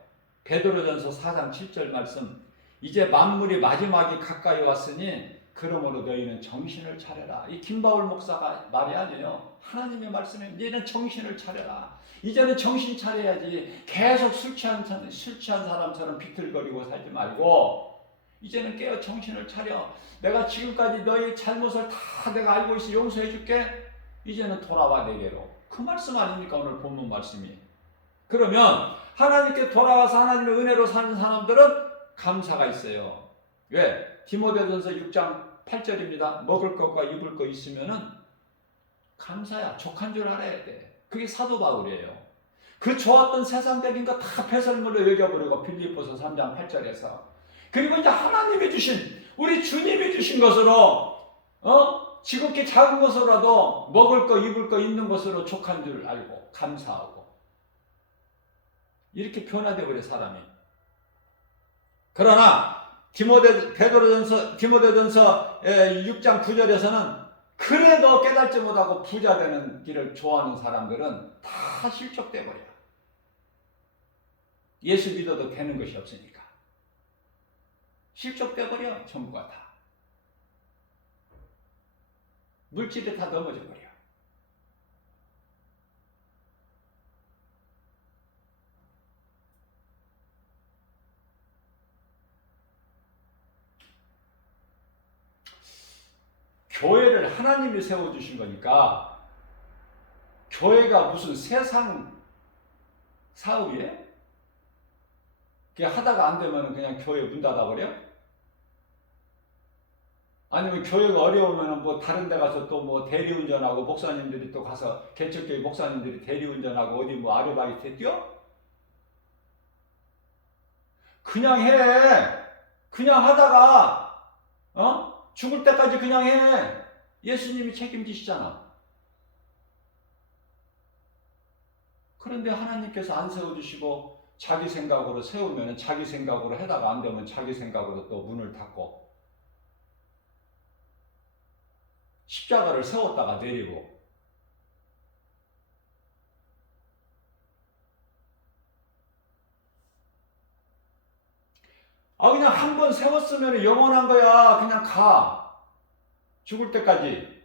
베드로전서 4장 7절 말씀, 이제 만물이 마지막이 가까이 왔으니 그러므로 너희는 정신을 차려라. 이 김바울 목사가 말이 아니에요. 하나님의 말씀에 이제는 정신을 차려라. 이제는 정신 차려야지. 계속 술 취한 사람처럼 비틀거리고 살지 말고 이제는 깨어 정신을 차려. 내가 지금까지 너희 잘못을 다 내가 알고 있어 용서해 줄게. 이제는 돌아와 내게로. 그 말씀 아닙니까 오늘 본문 말씀이. 그러면 하나님께 돌아와서 하나님의 은혜로 사는 사람들은 감사가 있어요. 왜? 디모데전서 6장 8절입니다. 먹을 것과 입을 것 있으면은 감사야. 족한 줄 알아야 돼. 그게 사도 바울이에요. 그 좋았던 세상적인 거 다 배설물로 여겨버리고 빌립보서 3장 8절에서 그리고 이제 하나님이 주신 우리 주님이 주신 것으로 지극히 작은 것으로라도 먹을 거 입을 거 있는 것으로 족한 줄 알고 감사하고 이렇게 변화되어 버려 사람이. 그러나 디모데전서 6장 9절에서는 그래도 깨닫지 못하고 부자 되는 길을 좋아하는 사람들은 다 실족돼 버려. 예수 믿어도 되는 것이 없으니까 실족돼 버려. 전부가 다 물질에 다 넘어져 버려. 교회를 하나님이 세워주신 거니까 교회가 무슨 세상 사업이에요? 그게 하다가 안 되면 그냥 교회 문 닫아버려? 아니면 교회가 어려우면 뭐 다른 데 가서 또 뭐 대리운전하고 목사님들이 또 가서 개척교회 목사님들이 대리운전하고 어디 뭐 아르바이트에 뛰어? 그냥 해. 그냥 하다가 죽을 때까지 그냥 해. 예수님이 책임지시잖아. 그런데 하나님께서 안 세워주시고 자기 생각으로 세우면 자기 생각으로 하다가 안 되면 자기 생각으로 또 문을 닫고 십자가를 세웠다가 내리고 그냥 한 번 세웠으면 영원한 거야. 그냥 가. 죽을 때까지.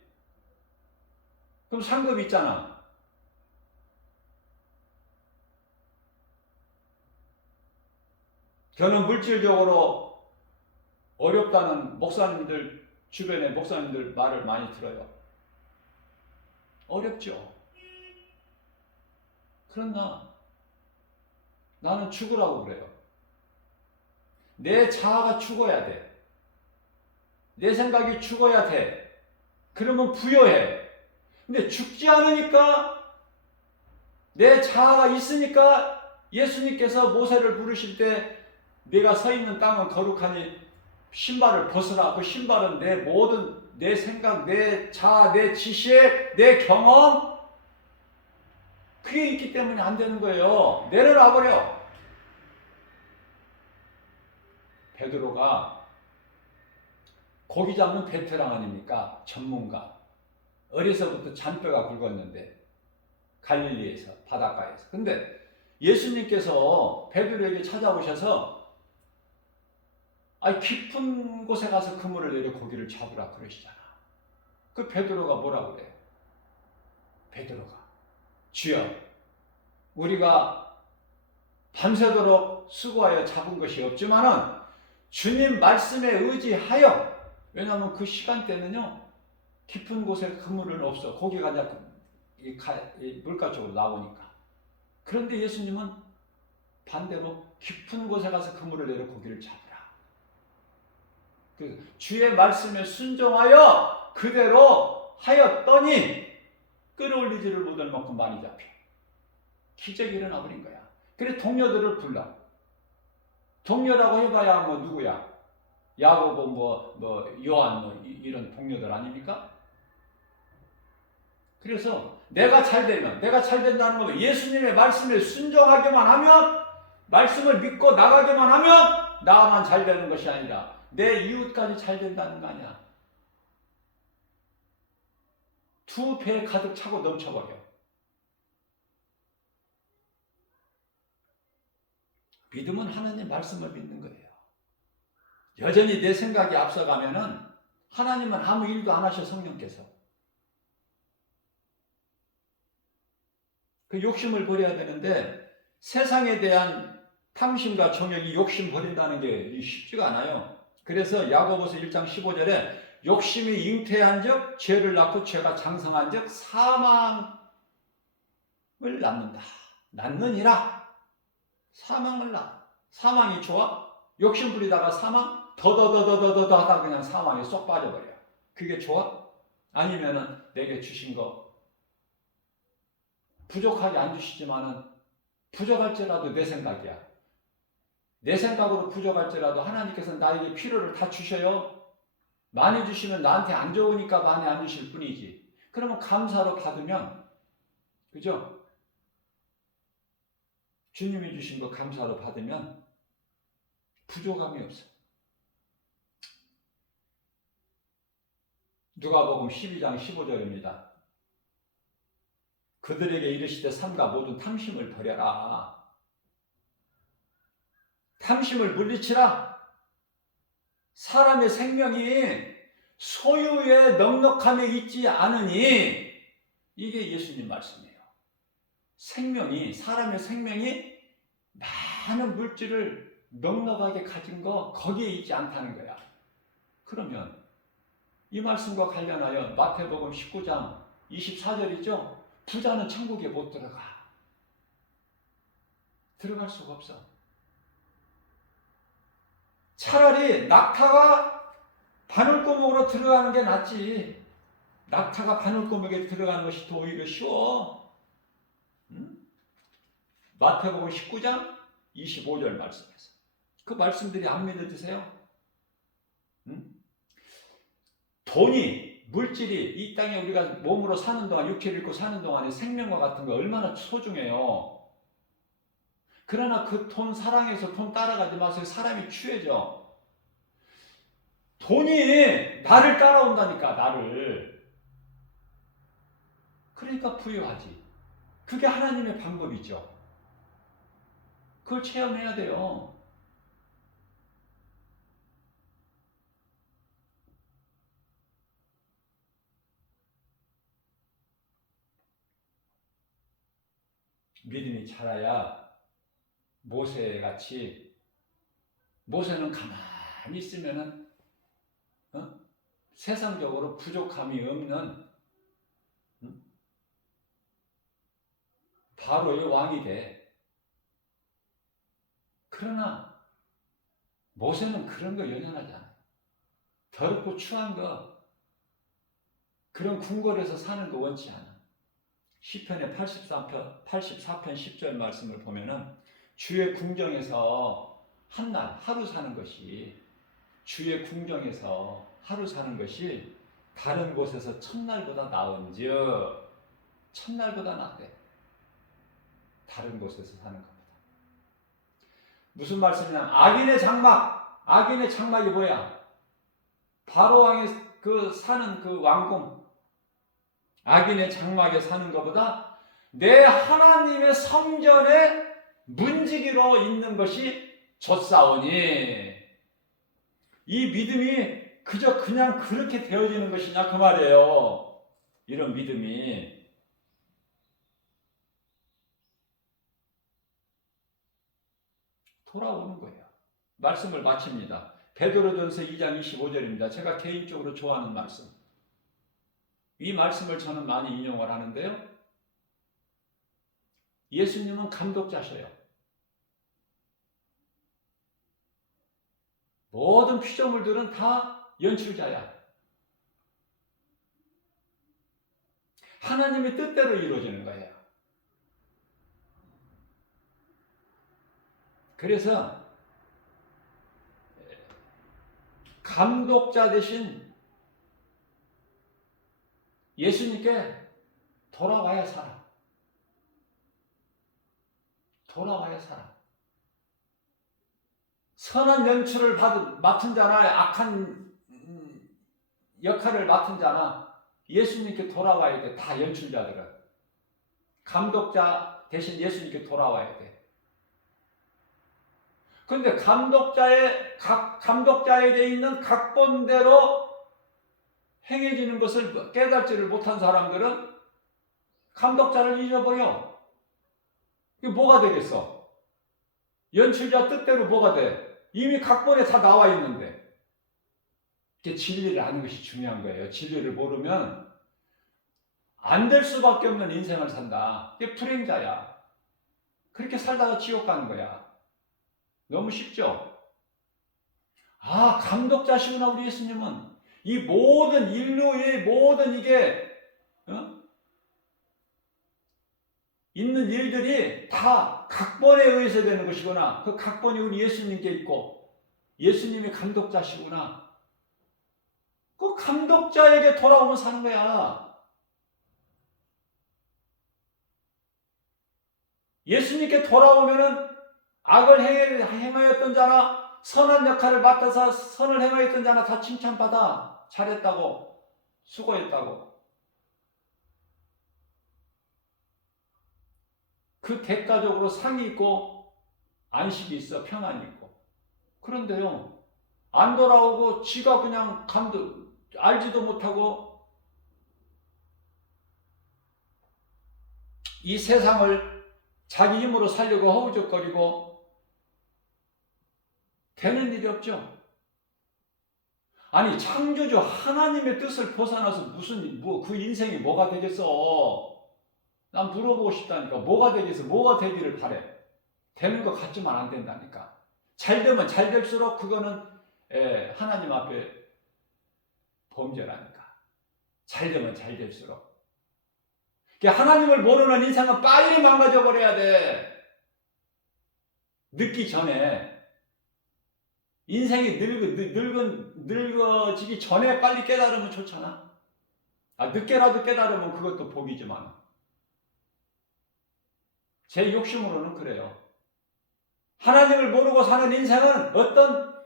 그럼 상급 있잖아. 저는 물질적으로 어렵다는 목사님들, 주변의 목사님들 말을 많이 들어요. 어렵죠. 그러나 나는 죽으라고 그래요. 내 자아가 죽어야 돼. 내 생각이 죽어야 돼. 그러면 부여해. 근데 죽지 않으니까 내 자아가 있으니까 예수님께서 모세를 부르실 때 내가 서 있는 땅은 거룩하니 신발을 벗으라. 그 신발은 내 모든 내 생각, 내 자아, 내 지식, 내 경험 그게 있기 때문에 안 되는 거예요. 내려놔 버려. 베드로가 고기 잡는 베테랑 아닙니까? 전문가. 어려서부터 잔뼈가 굵었는데 갈릴리에서 바닷가에서. 근데 예수님께서 베드로에게 찾아오셔서 깊은 곳에 가서 그물을 내려 고기를 잡으라 그러시잖아. 그 베드로가 뭐라고 그래? 베드로가 주여 우리가 밤새도록 수고하여 잡은 것이 없지만은 주님 말씀에 의지하여, 왜냐하면 그 시간대는요 깊은 곳에 그물은 없어. 고기가 이제 물가 쪽으로 나오니까. 그런데 예수님은 반대로 깊은 곳에 가서 그물을 내려 고기를 잡으라. 그 주의 말씀에 순종하여 그대로 하였더니 끌어올리지를 못할 만큼 많이 잡혀. 기적이 일어나 버린 거야. 그래서 동료들을 불러. 동료라고 해봐야 뭐 누구야? 야고보 요한 이런 동료들 아닙니까? 그래서 내가 잘 된다는 거 예수님의 말씀에 순종하기만 하면, 말씀을 믿고 나가기만 하면 나만 잘 되는 것이 아니라 내 이웃까지 잘 된다는 거 아니야. 두 배에 가득 차고 넘쳐버려. 믿음은 하나님 말씀을 믿는 거예요. 여전히 내 생각이 앞서가면은 하나님은 아무 일도 안 하셔, 성령께서. 그 욕심을 버려야 되는데, 세상에 대한 탐심과 정욕이 욕심 버린다는 게 쉽지가 않아요. 그래서 야고보서 1장 15절에 욕심이 잉태한 적 죄를 낳고 죄가 장성한 적 사망을 낳느니라. 사망을 낳아. 사망이 좋아? 욕심 부리다가 사망? 더더더더더더 하다 그냥 사망에 쏙 빠져버려. 그게 좋아? 아니면은 내게 주신 거 부족하게 안 주시지만은 부족할지라도 내 생각이야. 내 생각으로 부족할지라도 하나님께서 나에게 필요를 다 주셔요. 많이 주시면 나한테 안 좋으니까 많이 안 주실 뿐이지. 그러면 감사로 받으면, 그죠? 주님이 주신 거 감사로 받으면 부족함이 없어. 누가복음 12장 15절입니다. 그들에게 이르시되 삼가 모든 탐심을 버려라. 탐심을 물리치라. 사람의 생명이 소유의 넉넉함에 있지 않으니, 이게 예수님 말씀이에요. 사람의 생명이 많은 물질을 넉넉하게 가진 거, 거기에 있지 않다는 거야. 그러면 이 말씀과 관련하여 마태복음 19장 24절이죠. 부자는 천국에 못 들어갈 수가 없어. 차라리 낙타가 바늘구멍으로 들어가는 게 낫지. 낙타가 바늘구멍에 들어가는 것이 더 오히려 쉬워. 응? 마태복음 19장 25절 말씀에서. 그 말씀들이 안 믿어지세요? 응? 돈이, 물질이 이 땅에 우리가 몸으로 사는 동안, 육체를 입고 사는 동안에 생명과 같은 거 얼마나 소중해요. 그러나 그 돈 사랑해서 돈 따라가지 마세요. 사람이 취해져. 돈이 나를 따라온다니까, 나를. 그러니까 부유하지. 그게 하나님의 방법이죠. 그걸 체험해야 돼요. 믿음이 자라야 모세같이, 모세는 가만히 있으면은 세상적으로 부족함이 없는 바로의 왕이 돼. 그러나 모세는 그런 거 연연하지 않아. 더럽고 추한 거, 그런 궁궐에서 사는 거 원치 않아. 시편의 84편 10절 말씀을 보면은 주의 궁정에서 한날 하루 사는 것이, 주의 궁정에서 하루 사는 것이 다른 곳에서 천날보다 나은즉, 천날보다 낫대. 다른 곳에서 사는 것보다. 무슨 말씀이냐? 악인의 장막이 뭐야? 바로 왕의 사는 그 왕궁, 악인의 장막에 사는 것보다 내 하나님의 성전에 문지기로 있는 것이 좋사오니, 이 믿음이 그냥 그렇게 되어지는 것이냐 그 말이에요. 이런 믿음이. 돌아오는 거예요. 말씀을 마칩니다. 베드로전서 2장 25절입니다. 제가 개인적으로 좋아하는 말씀. 이 말씀을 저는 많이 인용을 하는데요. 예수님은 감독자셔요. 모든 피조물들은 다 연출자야. 하나님의 뜻대로 이루어지는 거예요. 그래서 감독자 대신 예수님께 돌아와야 살아. 돌아와야 살아. 선한 연출을 맡은 자나 악한 역할을 맡은 자나 예수님께 돌아와야 돼. 다 연출자들은. 감독자 대신 예수님께 돌아와야 돼. 그런데 감독자에게 있는 각본대로 행해지는 것을 깨닫지를 못한 사람들은 감독자를 잊어버려. 이게 뭐가 되겠어? 연출자 뜻대로 뭐가 돼? 이미 각본에 다 나와 있는데. 이게 진리를 아는 것이 중요한 거예요. 진리를 모르면 안 될 수밖에 없는 인생을 산다. 이게 불행자야. 그렇게 살다가 지옥 가는 거야. 너무 쉽죠? 아, 감독자시구나, 우리 예수님은. 이 모든 인류의 모든 이게 있는 일들이 다 각본에 의해서 되는 것이구나. 그 각본이 우리 예수님께 있고 예수님이 감독자시구나. 그 감독자에게 돌아오면 사는 거야. 예수님께 돌아오면은 악을 행하였던 자나 선한 역할을 맡아서 선을 행하였던 자나 다 칭찬받아. 잘했다고, 수고했다고. 그 대가적으로 상이 있고 안식이 있어, 평안이 있고. 그런데요, 안 돌아오고 지가 그냥 알지도 못하고 이 세상을 자기 힘으로 살려고 허우적거리고 되는 일이 없죠. 아니, 창조주 하나님의 뜻을 벗어나서 그 인생이 뭐가 되겠어? 난 물어보고 싶다니까. 뭐가 되겠어? 뭐가 되기를 바래? 되는 것 같지만 안 된다니까. 잘 되면 잘 될수록 그거는 하나님 앞에 범죄라니까. 잘 되면 잘 될수록. 하나님을 모르는 인생은 빨리 망가져 버려야 돼. 늦기 전에. 인생이 늙어지기 전에 빨리 깨달으면 좋잖아. 늦게라도 깨달으면 그것도 복이지만. 제 욕심으로는 그래요. 하나님을 모르고 사는 인생은 어떤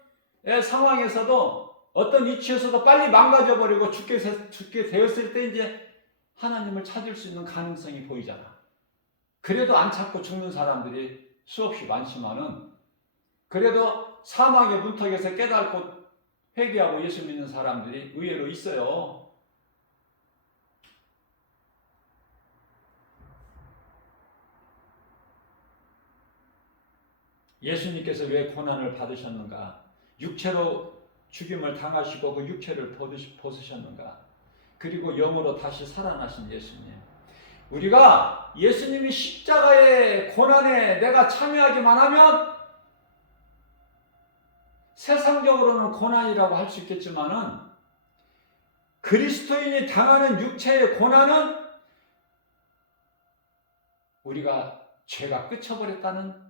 상황에서도 어떤 위치에서도 빨리 망가져버리고 죽게 되었을 때 이제 하나님을 찾을 수 있는 가능성이 보이잖아. 그래도 안 찾고 죽는 사람들이 수없이 많지만은 그래도 사망의 문턱에서 깨닫고 회개하고 예수 믿는 사람들이 의외로 있어요. 예수님께서 왜 고난을 받으셨는가? 육체로 죽임을 당하시고 그 육체를 벗으셨는가? 그리고 영으로 다시 살아나신 예수님. 우리가 예수님이 십자가의 고난에 내가 참여하기만 하면 세상적으로는 고난이라고 할 수 있겠지만은 그리스도인이 당하는 육체의 고난은 우리가 죄가 끝쳐버렸다는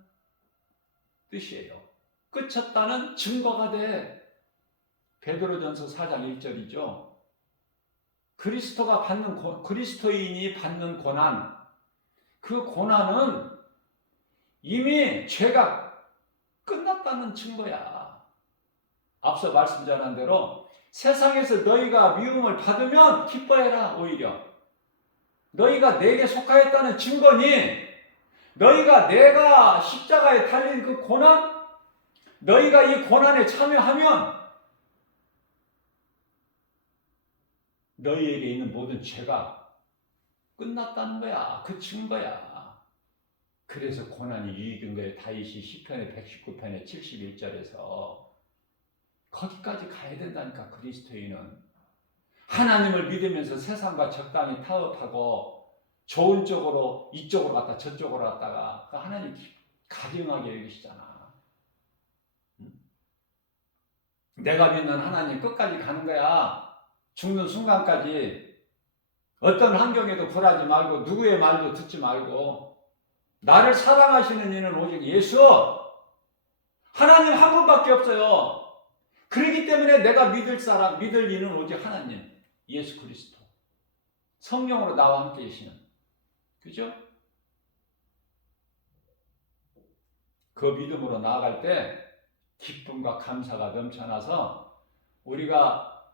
뜻이에요. 끝쳤다는 증거가 돼. 베드로전서 4장 1절이죠. 그리스도인이 받는 고난, 그 고난은 이미 죄가 끝났다는 증거야. 앞서 말씀 전한 대로 세상에서 너희가 미움을 받으면 기뻐해라. 오히려 너희가 내게 속하였다는 증거니, 너희가 내가 십자가에 달린 그 고난, 너희가 이 고난에 참여하면 너희에게 있는 모든 죄가 끝났다는 거야. 그 증거야. 그래서 고난이 유익인 거예요. 다윗이 시편의 119편의 71절에서 거기까지 가야 된다니까. 그리스도인은 하나님을 믿으면서 세상과 적당히 타협하고 좋은 쪽으로 이쪽으로 갔다 저쪽으로 갔다가 하나님 가증하게 여기시잖아. 내가 믿는 하나님 끝까지 가는 거야. 죽는 순간까지 어떤 환경에도 굴하지 말고 누구의 말도 듣지 말고 나를 사랑하시는 이는 오직 예수, 하나님 한 분밖에 없어요. 그렇기 때문에 내가 믿을 이는 오직 하나님, 예수 그리스도, 성령으로 나와 함께 계시는 그죠? 그 믿음으로 나아갈 때 기쁨과 감사가 넘쳐나서 우리가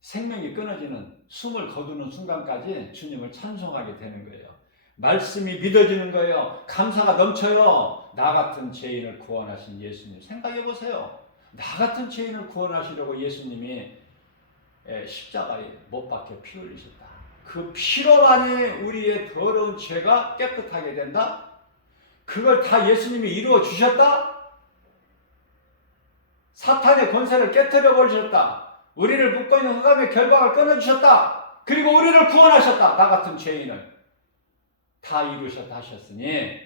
생명이 끊어지는 숨을 거두는 순간까지 주님을 찬송하게 되는 거예요. 말씀이 믿어지는 거예요. 감사가 넘쳐요. 나 같은 죄인을 구원하신 예수님 생각해 보세요. 나 같은 죄인을 구원하시려고 예수님이 십자가에 못 박혀 피 흘리셨다. 그 피로만이 우리의 더러운 죄가 깨끗하게 된다? 그걸 다 예수님이 이루어 주셨다? 사탄의 권세를 깨뜨려 버리셨다. 우리를 묶고 있는 흑암의 결박을 끊어주셨다. 그리고 우리를 구원하셨다. 나 같은 죄인을 다 이루셨다 하셨으니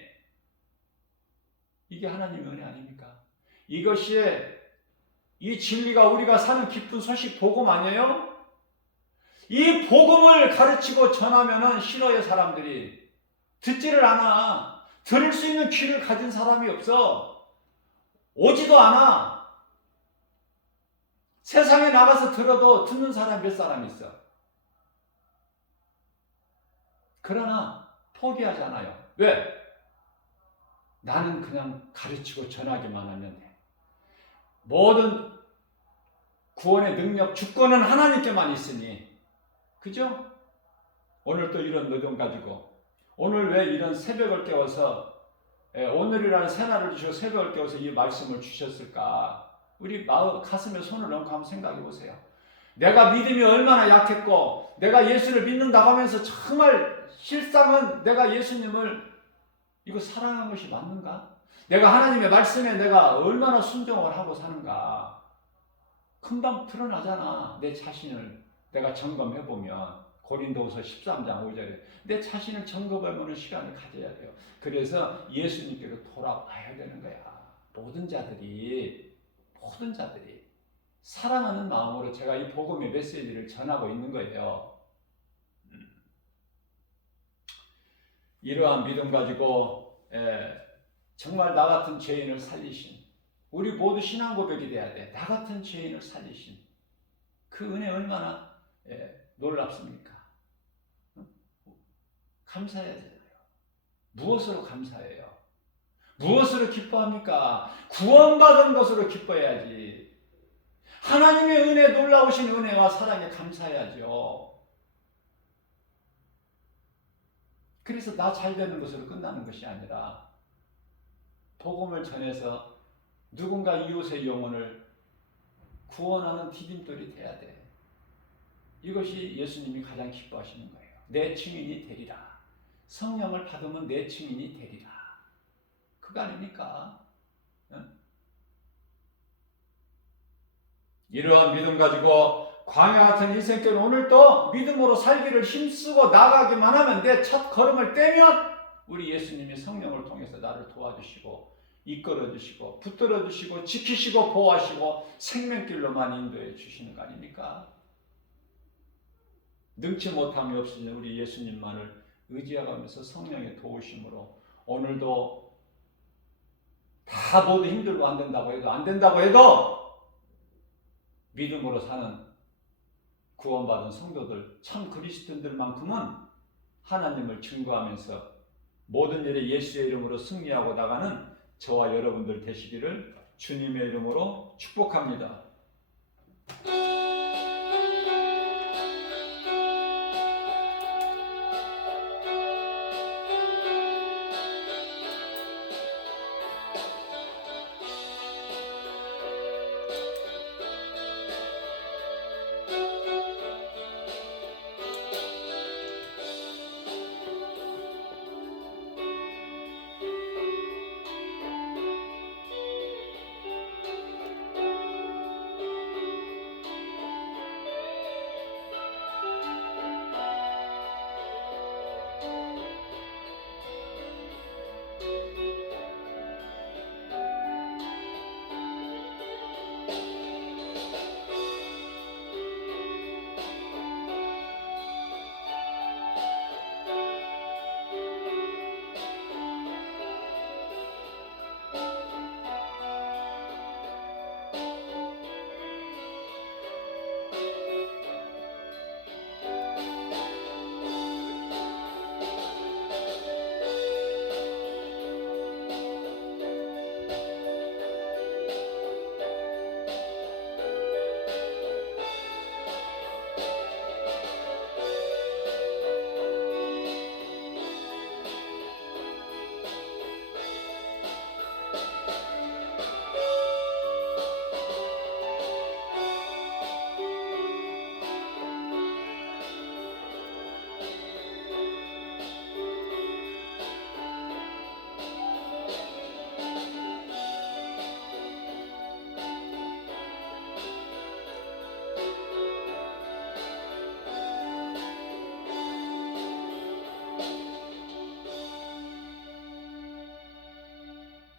이게 하나님의 은혜 아닙니까? 이것이 이 진리가 우리가 사는 기쁜 소식 복음 아니에요? 이 복음을 가르치고 전하면은 싫어요. 사람들이 듣지를 않아. 들을 수 있는 귀를 가진 사람이 없어. 오지도 않아. 세상에 나가서 들어도 듣는 사람 몇 사람 있어. 그러나 포기하지 않아요. 왜? 나는 그냥 가르치고 전하기만 하면 돼. 모든 구원의 능력, 주권은 하나님께만 있으니. 그죠? 오늘 또 이런 노동 가지고 오늘 왜 이런 새벽을 깨워서 오늘이라는 새날을 주시고 새벽을 깨워서 이 말씀을 주셨을까? 우리 마음 가슴에 손을 얹고 한번 생각해 보세요. 내가 믿음이 얼마나 약했고 내가 예수를 믿는다고 하면서 정말 실상은 내가 예수님을 이거 사랑하는 것이 맞는가? 내가 하나님의 말씀에 내가 얼마나 순종을 하고 사는가? 금방 드러나잖아. 내 자신을 내가 점검해 보면 고린도후서 13장 5절에 내 자신을 점검해보는 시간을 가져야 돼요. 그래서 예수님께로 돌아와야 되는 거야. 모든 자들이 사랑하는 마음으로 제가 이 복음의 메시지를 전하고 있는 거예요. 이러한 믿음 가지고 정말 나 같은 죄인을 살리신 우리 모두 신앙 고백이 돼야 돼. 나 같은 죄인을 살리신 그 은혜 얼마나 놀랍습니까? 감사해야 돼요. 무엇으로 감사해요? 무엇으로 기뻐합니까? 구원받은 것으로 기뻐해야지. 하나님의 은혜, 놀라우신 은혜와 사랑에 감사해야죠. 그래서 나 잘 되는 것으로 끝나는 것이 아니라 복음을 전해서 누군가 이웃의 영혼을 구원하는 디딤돌이 돼야 돼. 이것이 예수님이 가장 기뻐하시는 거예요. 내 증인이 되리라. 성령을 받으면 내 증인이 되리라. 그거 아닙니까? 응? 이러한 믿음 가지고 광야 같은 인생길 오늘도 믿음으로 살기를 힘쓰고 나가기만 하면 내 첫 걸음을 떼면 우리 예수님이 성령을 통해서 나를 도와주시고 이끌어주시고 붙들어주시고 지키시고 보호하시고 생명길로만 인도해 주시는 거 아닙니까? 능치 못함이 없으니 우리 예수님만을 의지하면서 성령의 도우심으로 오늘도 다 모두 힘들고 안 된다고 해도 믿음으로 사는 구원받은 성도들 참 그리스도인들만큼은 하나님을 증거하면서 모든 일에 예수의 이름으로 승리하고 나가는 저와 여러분들 되시기를 주님의 이름으로 축복합니다.